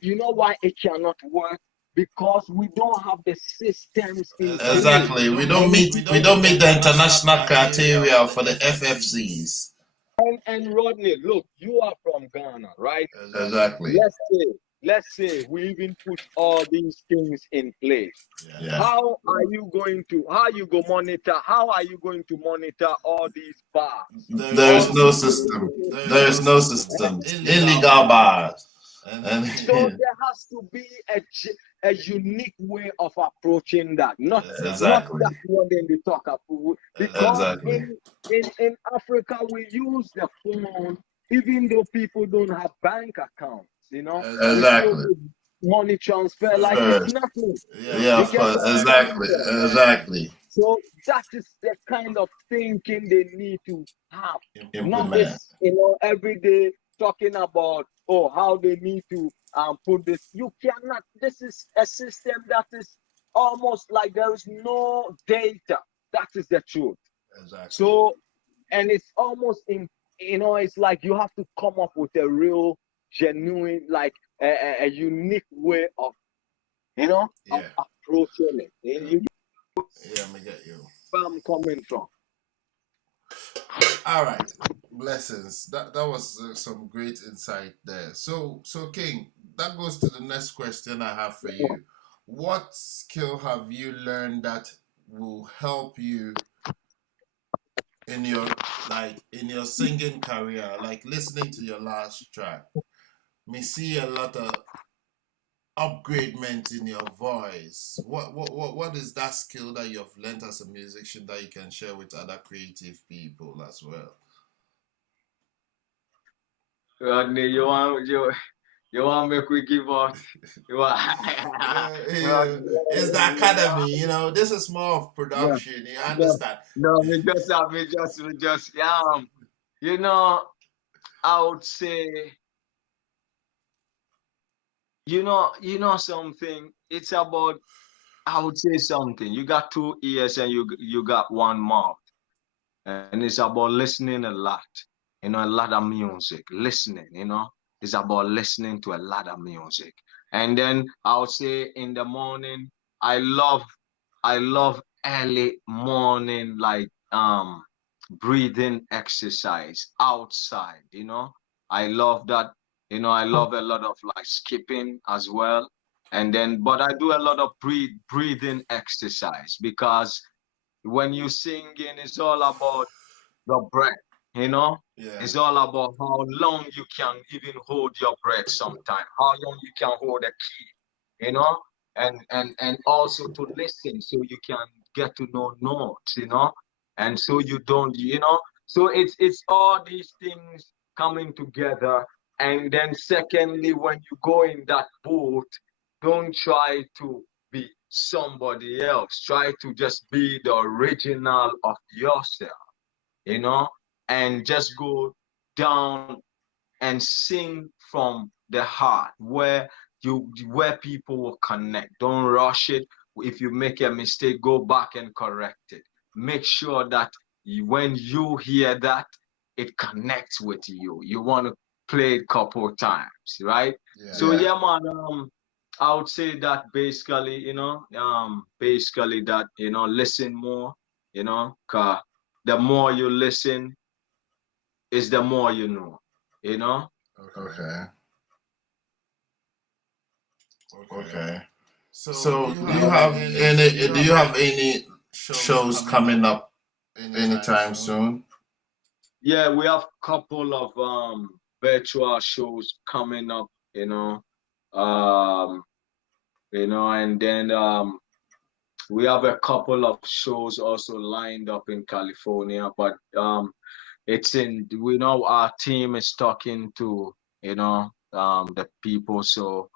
You know why it cannot work? Because we don't have the systems in place. Exactly. We don't meet the international criteria for the FFCs. And Rodney, look, you are from Ghana, right? Exactly. Let's say we even put all these things in place. Yeah. How are you going to monitor all these bars? There is no system. There is no system. Illegal bars. So there has to be a unique way of approaching that. Not that one they talk about. Because in Africa we use the phone, even though people don't have bank accounts, Exactly. Money transfer like it's nothing. Yeah, exactly. So that is the kind of thinking they need to have. Implement. Not this, every day talking about how they need to put this. You cannot. This is a system that is almost like there is no data. That is the truth. Exactly. So, and it's almost it's like you have to come up with a real, genuine, like a unique way of, of approaching it. Yeah, I'm gonna get you. Where I'm coming from. All right, blessings. That was some great insight there. So King, that goes to the next question I have for you. What skill have you learned that will help you in your singing career? Like listening to your last track, me see a lot of upgradement in your voice. What is that skill that you have learned as a musician that you can share with other creative people as well? Rodney, you want make we give up? It's the academy, This is more of production. You understand? No, we just, I would say, something. It's about, I would say something. You got 2 ears and you got 1 mouth, and it's about listening a lot. A lot of music. Listening. It's about listening to a lot of music. And then I would say in the morning, I love early morning, like breathing exercise outside. I love that. I love a lot of like skipping as well. And then, but I do a lot of breathing exercise, because when you singing, it's all about the breath. It's all about how long you can even hold your breath sometimes, how long you can hold a key, and also to listen so you can get to know notes, and so you don't, so it's all these things coming together. And then secondly, when you go in that boat, don't try to be somebody else. Try to just be the original of yourself, and just go down and sing from the heart, where people will connect. Don't rush it. If you make a mistake, go back and correct it. Make sure that when you hear that, it connects with you. You want to play it a couple of times, right? So man, I would say that basically, listen more, 'cause the more you listen is the more you know, Okay. So do you have any shows coming up anytime soon? Yeah, we have a couple of virtual shows coming up, and then we have a couple of shows also lined up in California, but it's in, we know our team is talking to, the people, so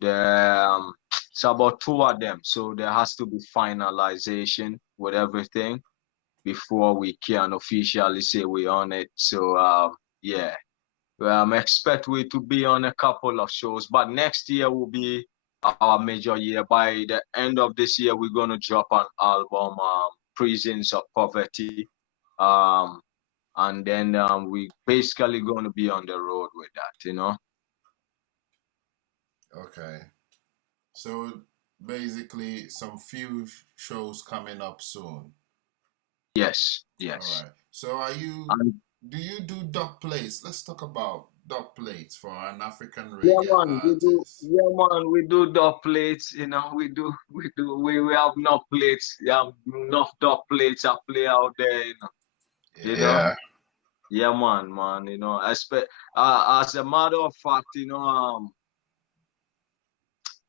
it's about 2 of them, so there has to be finalization with everything before we can officially say we're on it. So yeah, expect we to be on a couple of shows, but next year will be our major year. By the end of this year, we're gonna drop an album, Prisons of Poverty, um, and then we basically gonna be on the road with that. Okay. So basically, some few shows coming up soon. Yes, All yes. right. So And do you do dub plates? Let's talk about dub plates for an African yeah, reggae man, we do. artist. Yeah, man, we do dub plates. We have enough plates. Yeah, enough dub plates are play out there. You know. Yeah. Yeah, man. As a matter of fact,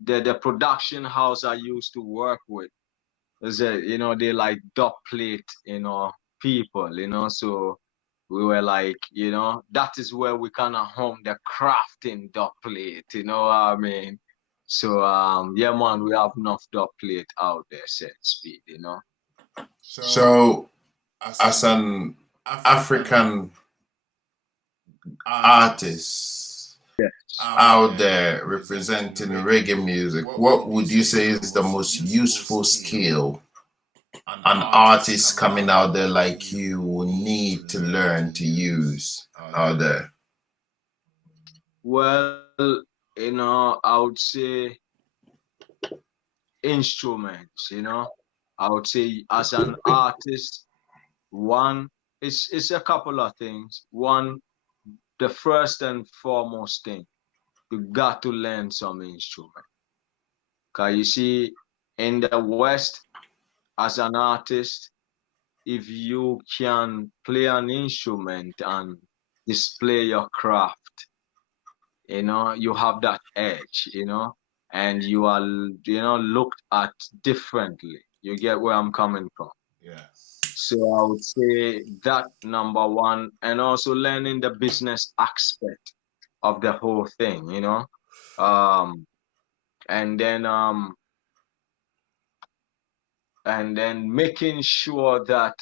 the production house I used to work with is they like dub plate, people, so we were like, that is where we kind of home the crafting dub plate, you know what I mean? So yeah, man, we have enough dub plate out there, set speed. So as an African artist out there representing reggae music, what would you say is the most useful skill an artist coming out there like you will need to learn to use out there? Well, I would say instruments, I would say as an artist, one, it's a couple of things. One, the first and foremost thing, you got to learn some instrument. Cause you see, in the West, as an artist, if you can play an instrument and display your craft, you have that edge, and you are, looked at differently. You get where I'm coming from. Yeah. So I would say that number one, and also learning the business aspect of the whole thing, um, and then making sure that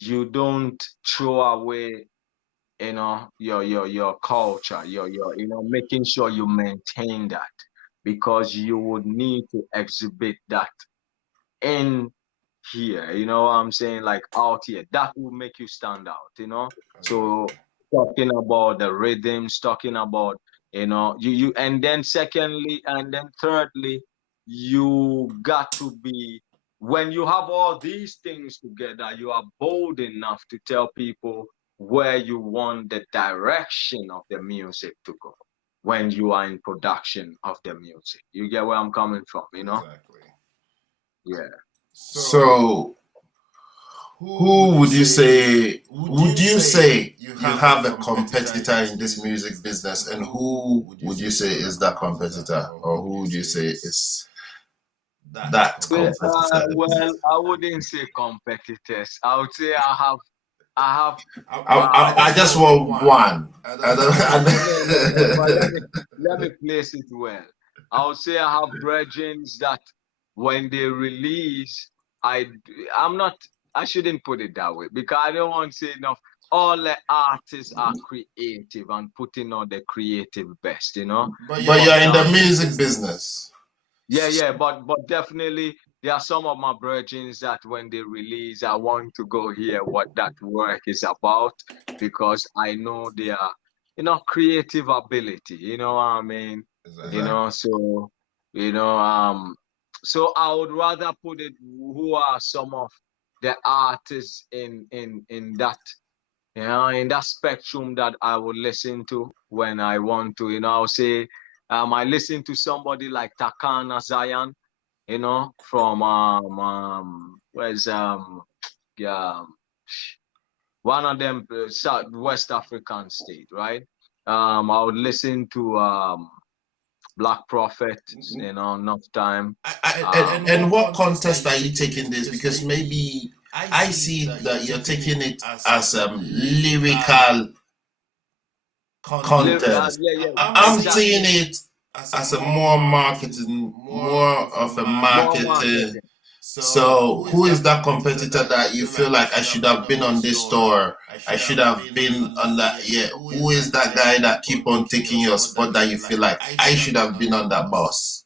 you don't throw away, your culture, making sure you maintain that, because you would need to exhibit that in here, you know what I'm saying? Like out here, that will make you stand out. So talking about the rhythms, talking about, you and then secondly, and then thirdly, you got to be, when you have all these things together, you are bold enough to tell people where you want the direction of the music to go when you are in production of the music. You get where I'm coming from, Exactly. Yeah. So who would you say you have a competitor in this music business, and who would you say is that competitor, or who would you say is that competitor? Well, I wouldn't say competitors. I would say I have I just want one. but let me place it well. I would say I have brethren that when they release, I'm not, I shouldn't put it that way, because I don't want to say enough. All the artists are creative and putting on the creative best, But you're in the music business. Yeah, but definitely there are some of my brethren that when they release, I want to go hear what that work is about, because I know their, creative ability. You know what I mean? Exactly. So so I would rather put it, who are some of the artists in that, in that spectrum that I would listen to when I want to, I'll say, I listen to somebody like Takana Zion, from where's yeah, one of them, South West African state, right? I would listen to Black Prophet, enough time. And what contest are you taking this? Because maybe I see that you're taking it as a lyrical contest. I'm Exactly. seeing it as a more marketing, more of a marketing. So, who is that competitor that you feel like I should have been on this tour? I should have been on that? Yeah. Who is that guy that keep on taking your spot that you feel like I should have been on that bus?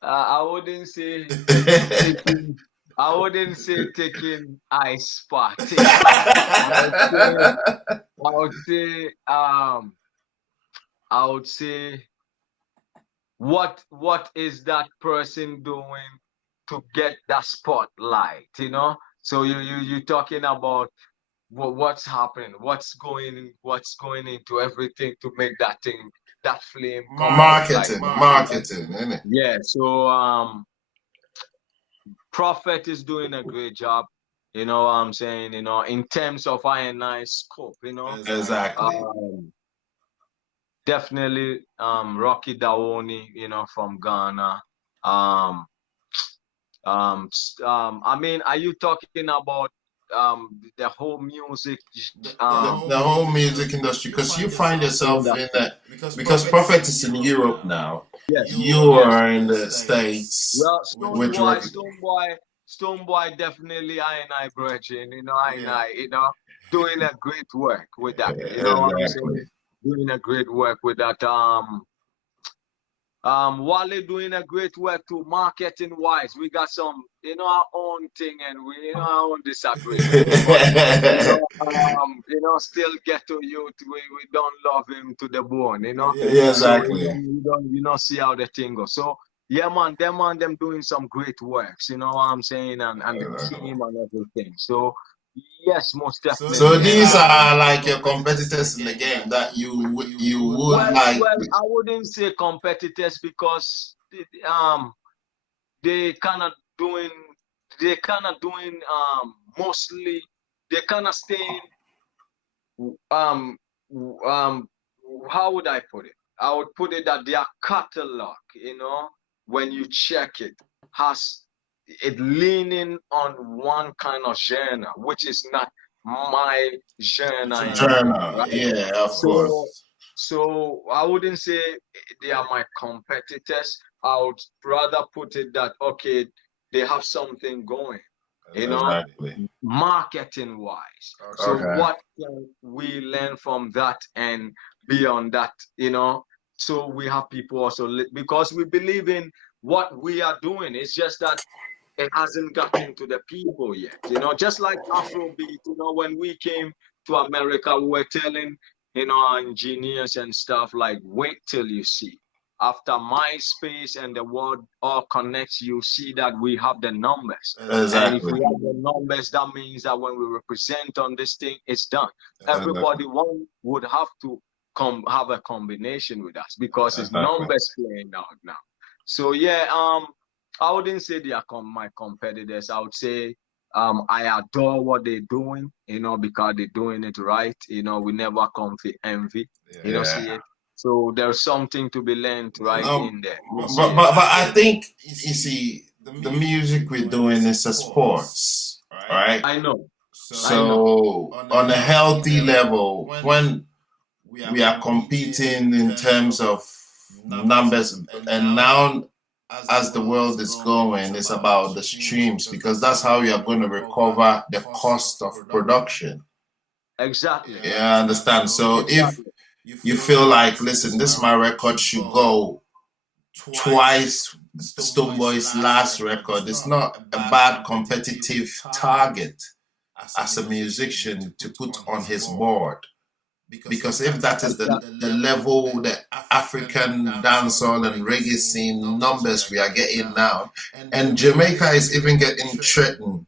I wouldn't say taking ice spot. I would say what is that person doing to get that spotlight, So you talking about what's happening, what's going into everything to make that thing, that flame come out, marketing, isn't it? Yeah, so Prophet is doing a great job, you know what I'm saying, in terms of I&I scope, Exactly. Definitely Rocky Dawoni, from Ghana. I mean, are you talking about the whole music the whole music industry? Because you find yourself in that, because Prophet is in Europe now. Yes. You are in the States. Well, with Stoneboy definitely I&I brethren, doing a great work with that. You know what I'm saying? Doing a great work with that. Wale doing a great work too, marketing wise. We got some, our own thing, and we, our own disagreement. But, still ghetto youth. We don't love him to the bone, Yeah, exactly. So we don't see how the thing goes. So yeah, man, them doing some great works. You know what I'm saying, and the team and everything. So yes, most definitely. So these are like your competitors in the game that you would like. Well, I wouldn't say competitors because they kind of doing mostly they kind of staying how would I put it? I would put it that their catalog, when you check it, has it leaning on one kind of genre, which is not my genre. Right? Yeah, of course. So I wouldn't say they are my competitors. I would rather put it that, okay, they have something going, exactly. Marketing wise. So what can we learn from that and beyond that, So we have people also, because we believe in what we are doing. It's just that it hasn't gotten to the people yet, just like Afrobeat, when we came to America, we were telling, our engineers and stuff like, wait till you see. After MySpace and the world all connects, you see that we have the numbers. Exactly. And if we have the numbers, that means that when we represent on this thing, it's done. Everybody would have to have a combination with us because it's numbers playing out now. So yeah, I wouldn't say they are my competitors. I would say I adore what they're doing, because they're doing it right. We never come for envy. See it. So there's something to be learned right in there. But I think, you see, the music we're doing is a sports, right? I know. So on a healthy level, when we are competing in terms of numbers, and now as the world is going, it's about the streams, because that's how we are going to recover the cost of production. Exactly. Yeah, I understand. So if you feel like, listen, this my record should go twice Stoneboy's last record, it's not a bad competitive target as a musician to put on his board. Because if that is the level, the African dancehall and reggae scene numbers we are getting now, and Jamaica is even getting threatened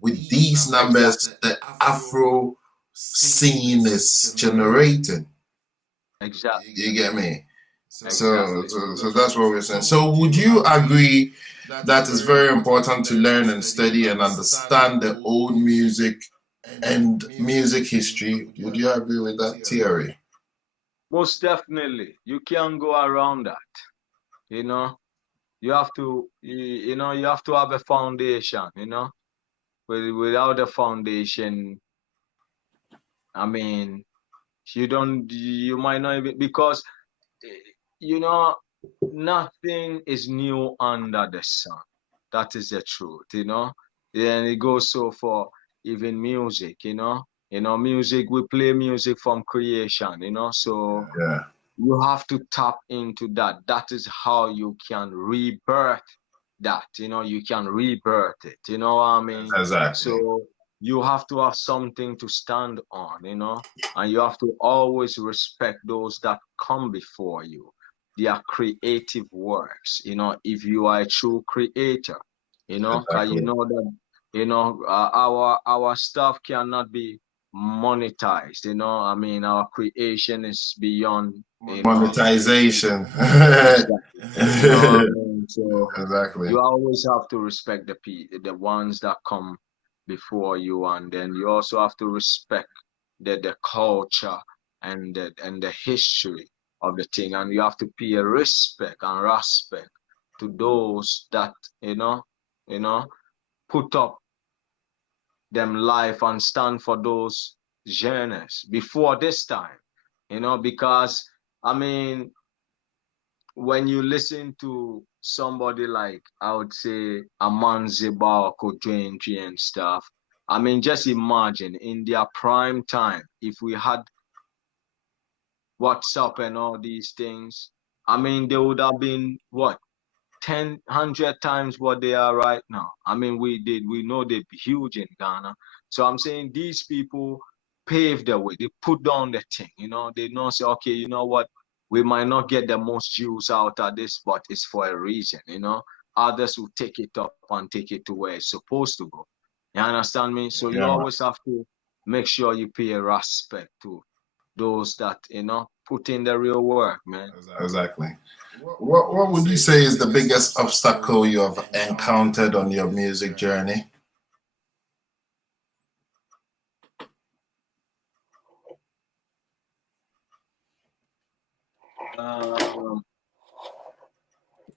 with these numbers the Afro scene is generating. Exactly. You get me? So that's what we're saying. So would you agree that it's very important to learn and study and understand the old music and music history? Would you agree with that theory? Most definitely, you can't go around that. You know, you have to, you have to have a foundation. Without a foundation, I mean, you might not even, because, eh, you know, nothing is new under the sun. That is the truth, And it goes so for even music, music, we play music from creation, so Yeah, you have to tap into that. That is how you can rebirth that, you can rebirth it, you know what I mean? exactly. So you have to have something to stand on, and you have to always respect those that come before you, their creative works, if you are a true creator, because you Exactly. know that, our stuff cannot be monetized, I mean, our creation is beyond, Monetization. exactly, you know what I mean? So Exactly. you always have to respect the ones that come before you, and then you also have to respect the culture and the history of the thing, and you have to pay a respect to those that, you know put up them life and stand for those journeys before this time, because, I mean, when you listen to somebody like, I would say, Amanziba or Kojenji and stuff, I mean, just imagine in their prime time, if we had WhatsApp and all these things, I mean, they would have been what, 100 times what they are right now. I mean, we know they're huge in Ghana. So I'm saying these people paved the way. They put down the thing, they don't say, okay, you know what, we might not get the most juice out of this, but it's for a reason, Others will take it up and take it to where it's supposed to go. You understand me? So you Yeah, man. always have to make sure you pay a respect to those that, put in the real work, man. Exactly. What would you say is the biggest obstacle you have encountered on your music journey? Um,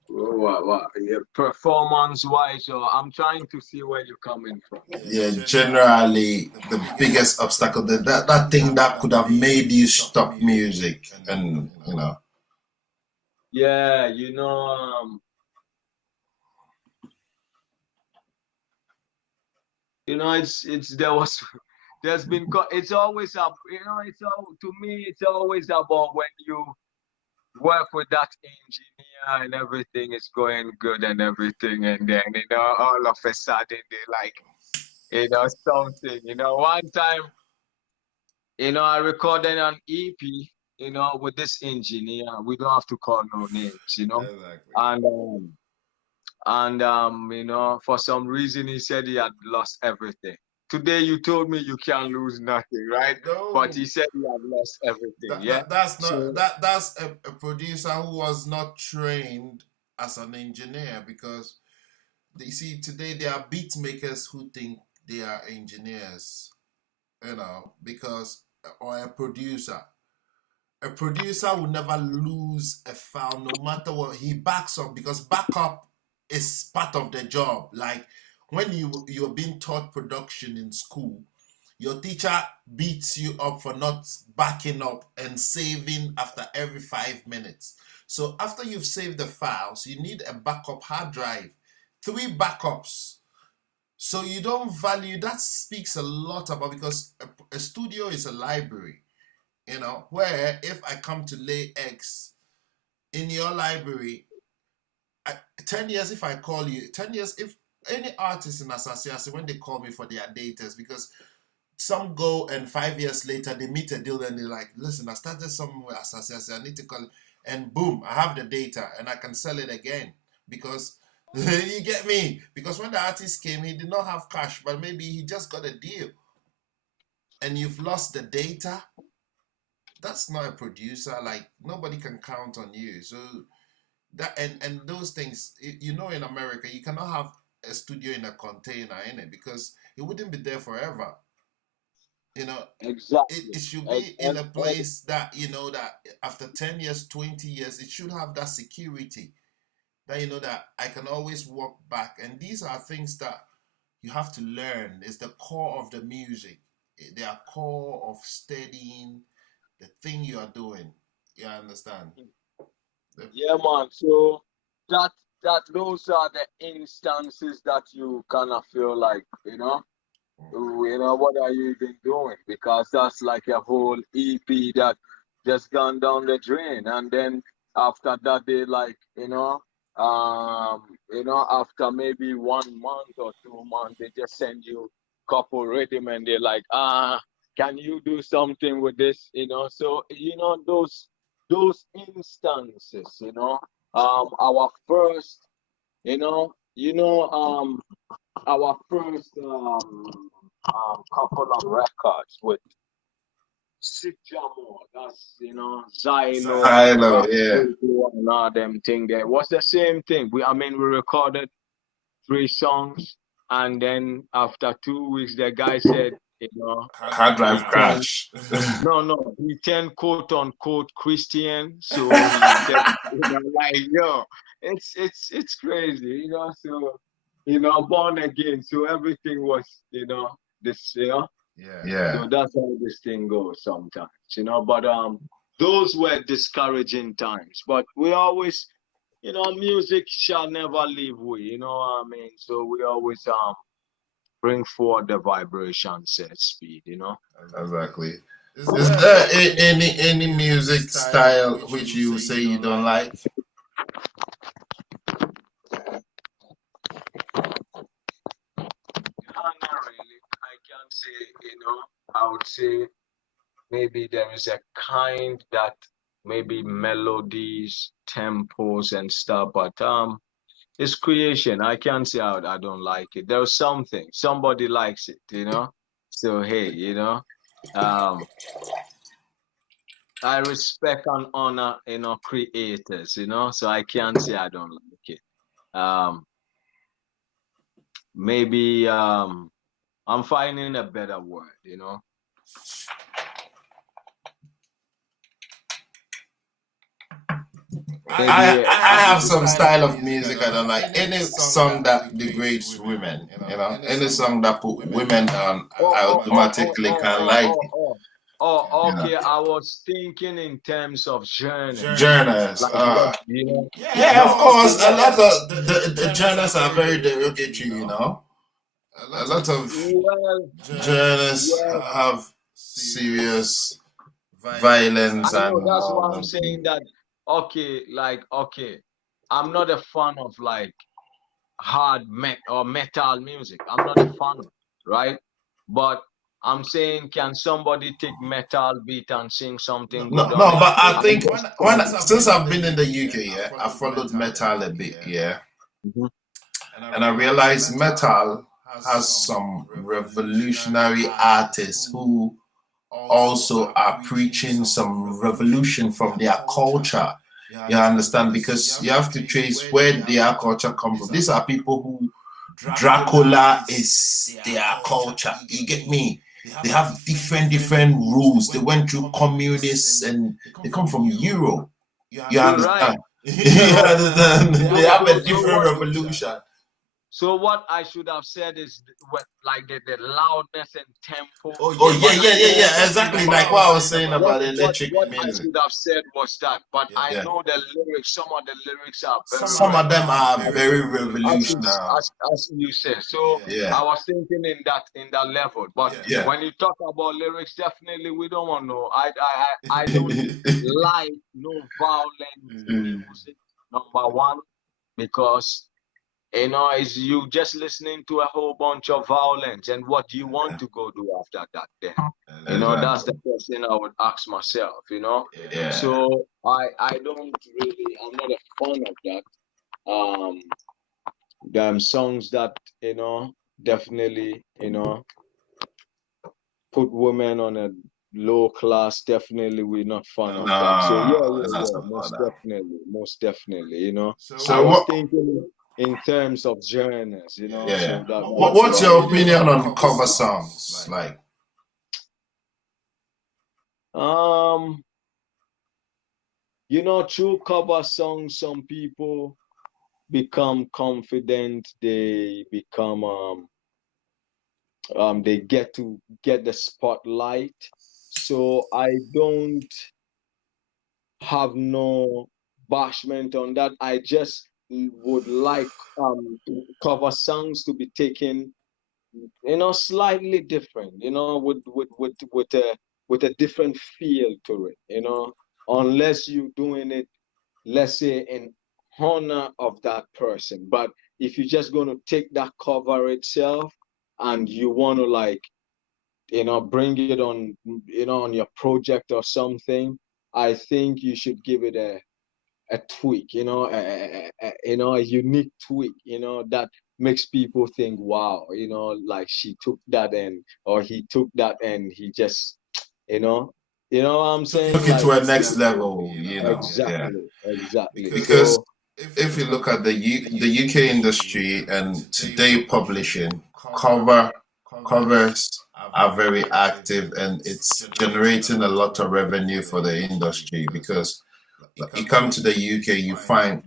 yeah, performance wise, so I'm trying to see where you're coming from. Yeah, generally the biggest obstacle, that thing that could have made you stop music, and Yeah, it's there was there's been it's always up, it's all to me, it's always about when you work with that engineer and everything is going good and everything, and then, all of a sudden they like, something, one time, I recorded an EP, with this engineer. We don't have to call no names, exactly. and for some reason he said he had lost everything. Today you told me you can't lose nothing, right? But No, he said he had lost everything. Yeah. that's not So that's a producer who was not trained as an engineer, because you see today there are beat makers who think they are engineers, because, or a producer. A producer will never lose a file no matter what. He backs up, because backup is part of the job. Like when you're being taught production in school, your teacher beats you up for not backing up and saving after every 5 minutes. So after you've saved the files, you need a backup hard drive, 3 backups. So you don't value that. Speaks a lot about, because a studio is a library, where if I come to lay eggs in your library, 10 years, if I call you, 10 years, if any artist in Asasease, when they call me for their datas, because some go and 5 years later they meet a deal and they're like, listen, I started somewhere Asasease, I need to call it, and boom, I have the data and I can sell it again, because you get me? Because when the artist came, he did not have cash, but maybe he just got a deal, and you've lost the data. That's not a producer. Like nobody can count on you. So that, and those things, in America you cannot have a studio in a container in it, because it wouldn't be there forever. You know, Exactly. it should be in a place that, you know, that after 10 years, 20 years, it should have that security that, you know, that I can always walk back. And these are things that you have to learn. It's the core of the music. They are core of studying the thing you are doing. You understand? Yeah, man. So that those are the instances that you kind of feel like, what are you even doing? Because that's like a whole EP that just gone down the drain. And then after that, they like, after maybe 1 month or 2 months, they just send you couple rhythm and they're like, can you do something with this? So those instances, our first, our first couple of records with Sick Jamo, that's Silo, yeah. and all them thing there. Was the same thing. We recorded 3 songs, and then after 2 weeks, the guy said, Hard drive crash. no, he turned quote unquote Christian. So he said, like, yo, it's crazy, So born again. So everything was, this, Yeah. So that's how this thing goes sometimes, But those were discouraging times. But we always, music shall never leave we, you know what I mean? So we always bring forward the vibration set speed, Exactly. Is there any music style which you say you don't like? Not really. I can't say, I would say maybe there is a kind that maybe melodies, tempos and stuff, but it's creation. I can't say I don't like it. There's something. Somebody likes it, So hey, I respect and honor, creators, so I can't say I don't like it. Maybe I'm finding a better word, I have some style of music I don't like. Any song that degrades women, any song that put women down, I automatically can't like it. Okay. I was thinking in terms of genres. Genres. Yeah, of course. A lot of the genres are very derogatory, A lot of genres have serious violence I know, and that's all why I'm them saying things. that, okay, I'm not a fan of hard metal music. I'm not a fan of it, right? But I'm saying, can somebody take metal beat and sing something No, good no, on it? but I think I'm just since I've been in the UK, yeah, I followed metal a bit, yeah, Mhm. and I realized metal has some revolutionary artists who also are preaching some revolution from their culture. You understand? Because you have to trace where their culture comes from. These are people who Dracula is their culture. You get me? They have different rules. They went through communists and they come from Europe. You You're right. understand? You understand? They have a different revolution. So what I should have said is like the loudness and tempo. Oh yeah. Exactly like what I was saying about electric What I music. should have said was that, but I Yeah. know the lyrics. Some of the lyrics are very. Some of them are very revolutionary. As you said. So Yeah. I was thinking in that level. But Yeah. when you talk about lyrics, definitely we don't want to. I don't like no violent music. Number one, because is you just listening to a whole bunch of violence, and what do you want to go do after that then? That's the question I would ask myself, Yeah. So I don't really, I'm not a fan of that. Them songs that, definitely, put women on a low class, definitely we're not fan of that. So yeah, most definitely, So I was thinking in terms of genres, Yeah. So What's your opinion on cover songs? Like, Um, through cover songs, some people become confident. They become they get to get the spotlight. So I don't have no bashment on that. I just would like cover songs to be taken, slightly different, with a different feel to it, unless you're doing it, let's say, in honor of that person. But if you're just going to take that cover itself and you want to, like, bring it on, on your project or something, I think you should give it a tweak, a unique tweak, that makes people think, wow, like she took that and or he took that and he just, you know, what I'm saying? Took it to Like, a next level, yeah. exactly, exactly. Because So, if you look at the UK industry and today publishing, cover covers are very active and it's generating a lot of revenue for the industry because you come to the UK, you find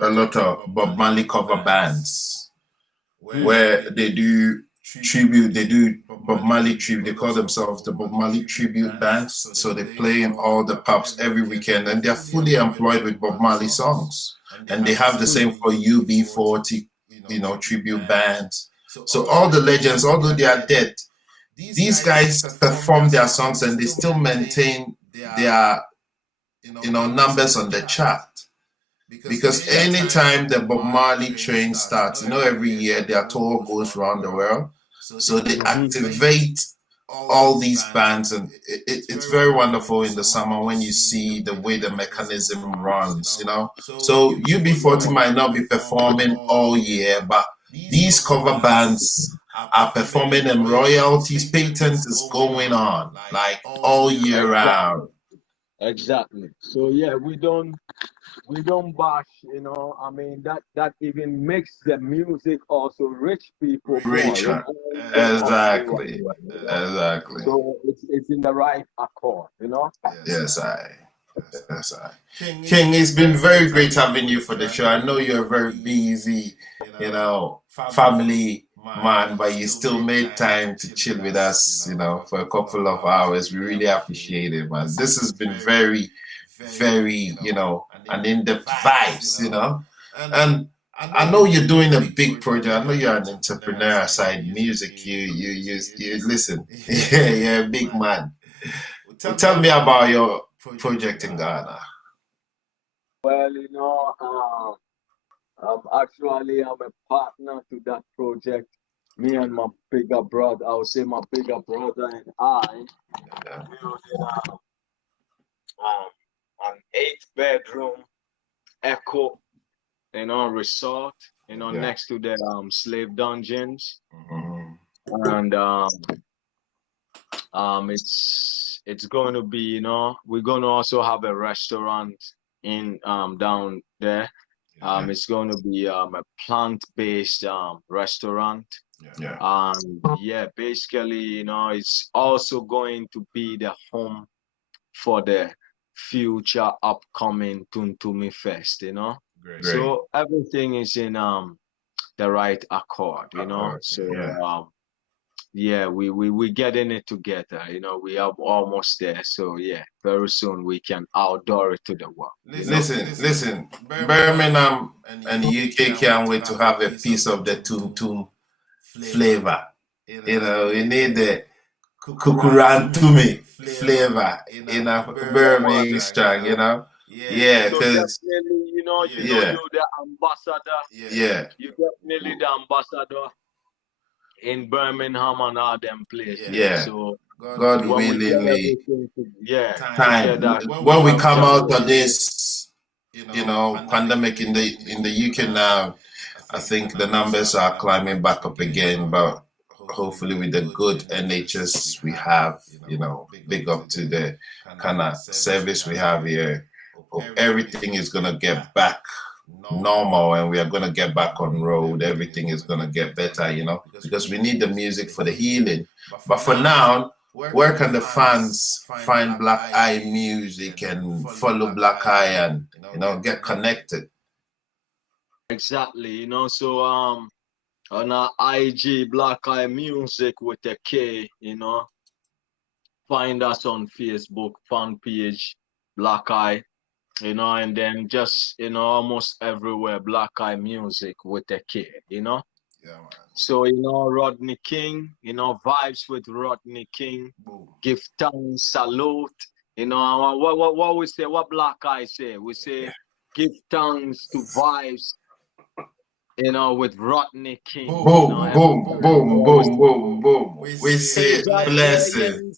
a lot of Bob Marley cover bands where they do tribute, they do Bob Marley tribute. They call themselves the Bob Marley tribute bands. So they play in all the pubs every weekend and they're fully employed with Bob Marley songs. And they have the same for UB40, tribute bands. So all the legends, although they are dead, these guys perform their songs and they still maintain their, numbers on the chart. Because anytime the Bob Marley train starts, every year their tour goes around the world. So they activate all these bands, and it's very wonderful in the summer when you see the way the mechanism runs. So UB40 might not be performing all year, but these cover bands are performing and royalties, patent is going on like all year round. exactly. So yeah, we don't bash, I mean, that even makes the music also reach people more, Richard. everywhere, Exactly. Exactly. So it's in the right accord, Yes, Yes, King, it's been very great having you for the show. I know you're very busy, family man, but you still made time to chill with us, for a couple of hours. We really appreciate it, man. This has been very, very, an in-depth vibes. And I know you're doing a big project. I know you're an entrepreneur aside music. You listen. Yeah, you're a big man. Tell me about your project in Ghana. Well, actually, I'm a partner to that project. Me and my bigger brother, I would say my bigger brother and I, Yeah. building an 8-bedroom echo, resort, next to the slave dungeons. And it's going to be, we're going to also have a restaurant in down there. It's going to be a plant-based restaurant. Yeah. Yeah, basically, it's also going to be the home for the future upcoming Tuntumi Fest, Great. So everything is in the right accord, So yeah, we getting it together, we are almost there. So yeah, very soon we can outdoor it to the world. Listen, Birmingham and the UK can't wait to have a piece of the Tum Tum flavor. We need the Kukurantumi flavor in a Birmingham extract, Yeah, So because definitely, yeah, you're the ambassador. yeah, You're definitely the ambassador in Birmingham and all them places. yeah. So God when we get willingly, everything time together, when we come out of this, pandemic in the UK now, I think the numbers are climbing back up again, but hopefully with the good NHS we have, big up to the kind of service we have here, everything is gonna get back normal and we are gonna get back on road. Everything is gonna get better, because we need the music for the healing. But for now, where can the fans find Black Eye music and follow Black Eye and get connected? Exactly, so on our IG Black Eye Music with a K, find us on Facebook fan page Black Eye, and then just almost everywhere Black Eye Music with a K, Yeah, man. So Rodney King, vibes with Rodney King. Boom. Give thanks, salute. What we say, what Black Eye say? We say give thanks to vibes, with Rodney King. Boom, boom, boom, boom, boom, boom. We say blessing.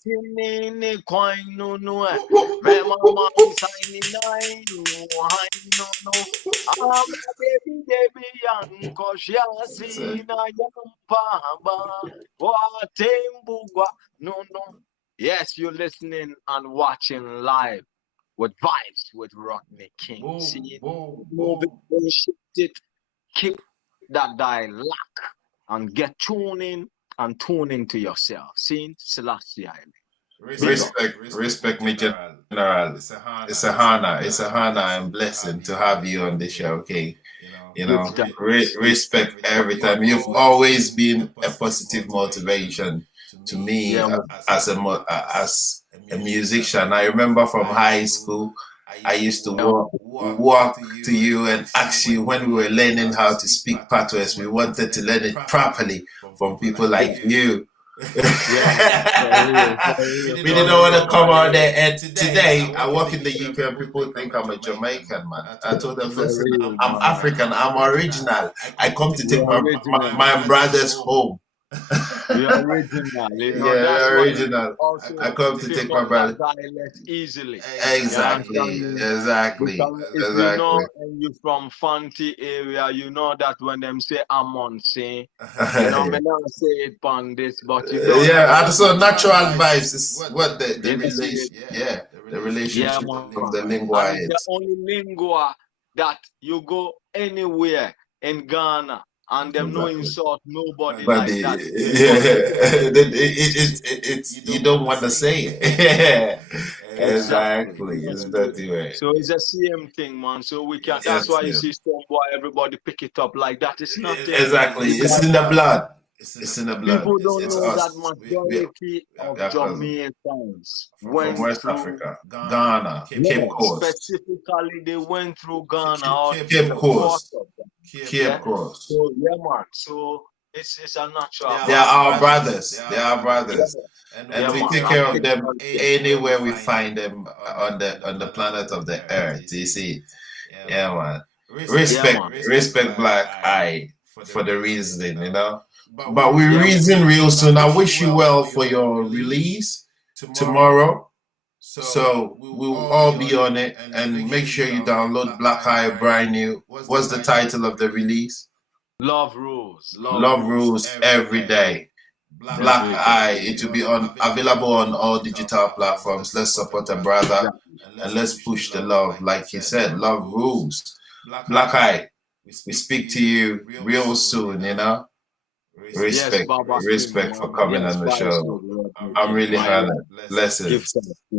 Yes, you're listening and watching live with vibes with Rodney King. Boom, See, boom, move boom. it, shift it, keep that dialogue and get tuning and tuning to yourself. See, Selassie Island. Respect me, General. It's a honor and blessing to have you on the show, okay? Respect every time. You've always been a positive motivation to me as a musician. I remember from high school, I used to walk to you and ask you when we were learning how to speak patois. We wanted to learn it properly from people like you. We didn't want to come out there. And today, I work in the UK and people think I'm a Jamaican, man. I told them, listen, I'm African, I'm original. I come to take my brothers home. You're original. Yeah, original. I come to take my brother easily. Exactly. Because if you know and you're from Fanti area, you know that when them say I'm on say, me not say it on this, but you know. Yeah, and so natural vibes is what the relation. Yeah, the relationship of the lingua is. The only lingua that you go anywhere in Ghana. And them no insult nobody like that. You don't want to say it. Exactly. It's dirty way. So it's the same thing, man. So we can. That's why you see Stoneboy, everybody pick it up like that. It's not exactly. It's in the blood. It's in the blood. People don't know that majority of Jamaicans went from West Africa, Ghana, Cape Coast. Specifically, they went through Ghana. Cape Coast. Cape Coast. So yeah, man. So it's a natural. They are our brothers. They are our brothers, and we take care of them anywhere we find them on the planet of the earth. You see, yeah, man. Respect Black Eye for the reason, But we reason real soon. I wish you well for your release tomorrow. So we'll all be on it, and make sure you download Black Eye brand new. What's the title of the release? Love Rules. Love Rules every day. Black Eye. It will be available on all digital platforms. Let's support a brother and let's push the love. Like he said, love rules. Black Eye. We speak to you real soon, Respect for coming on the show. I'm really honored. Blessings.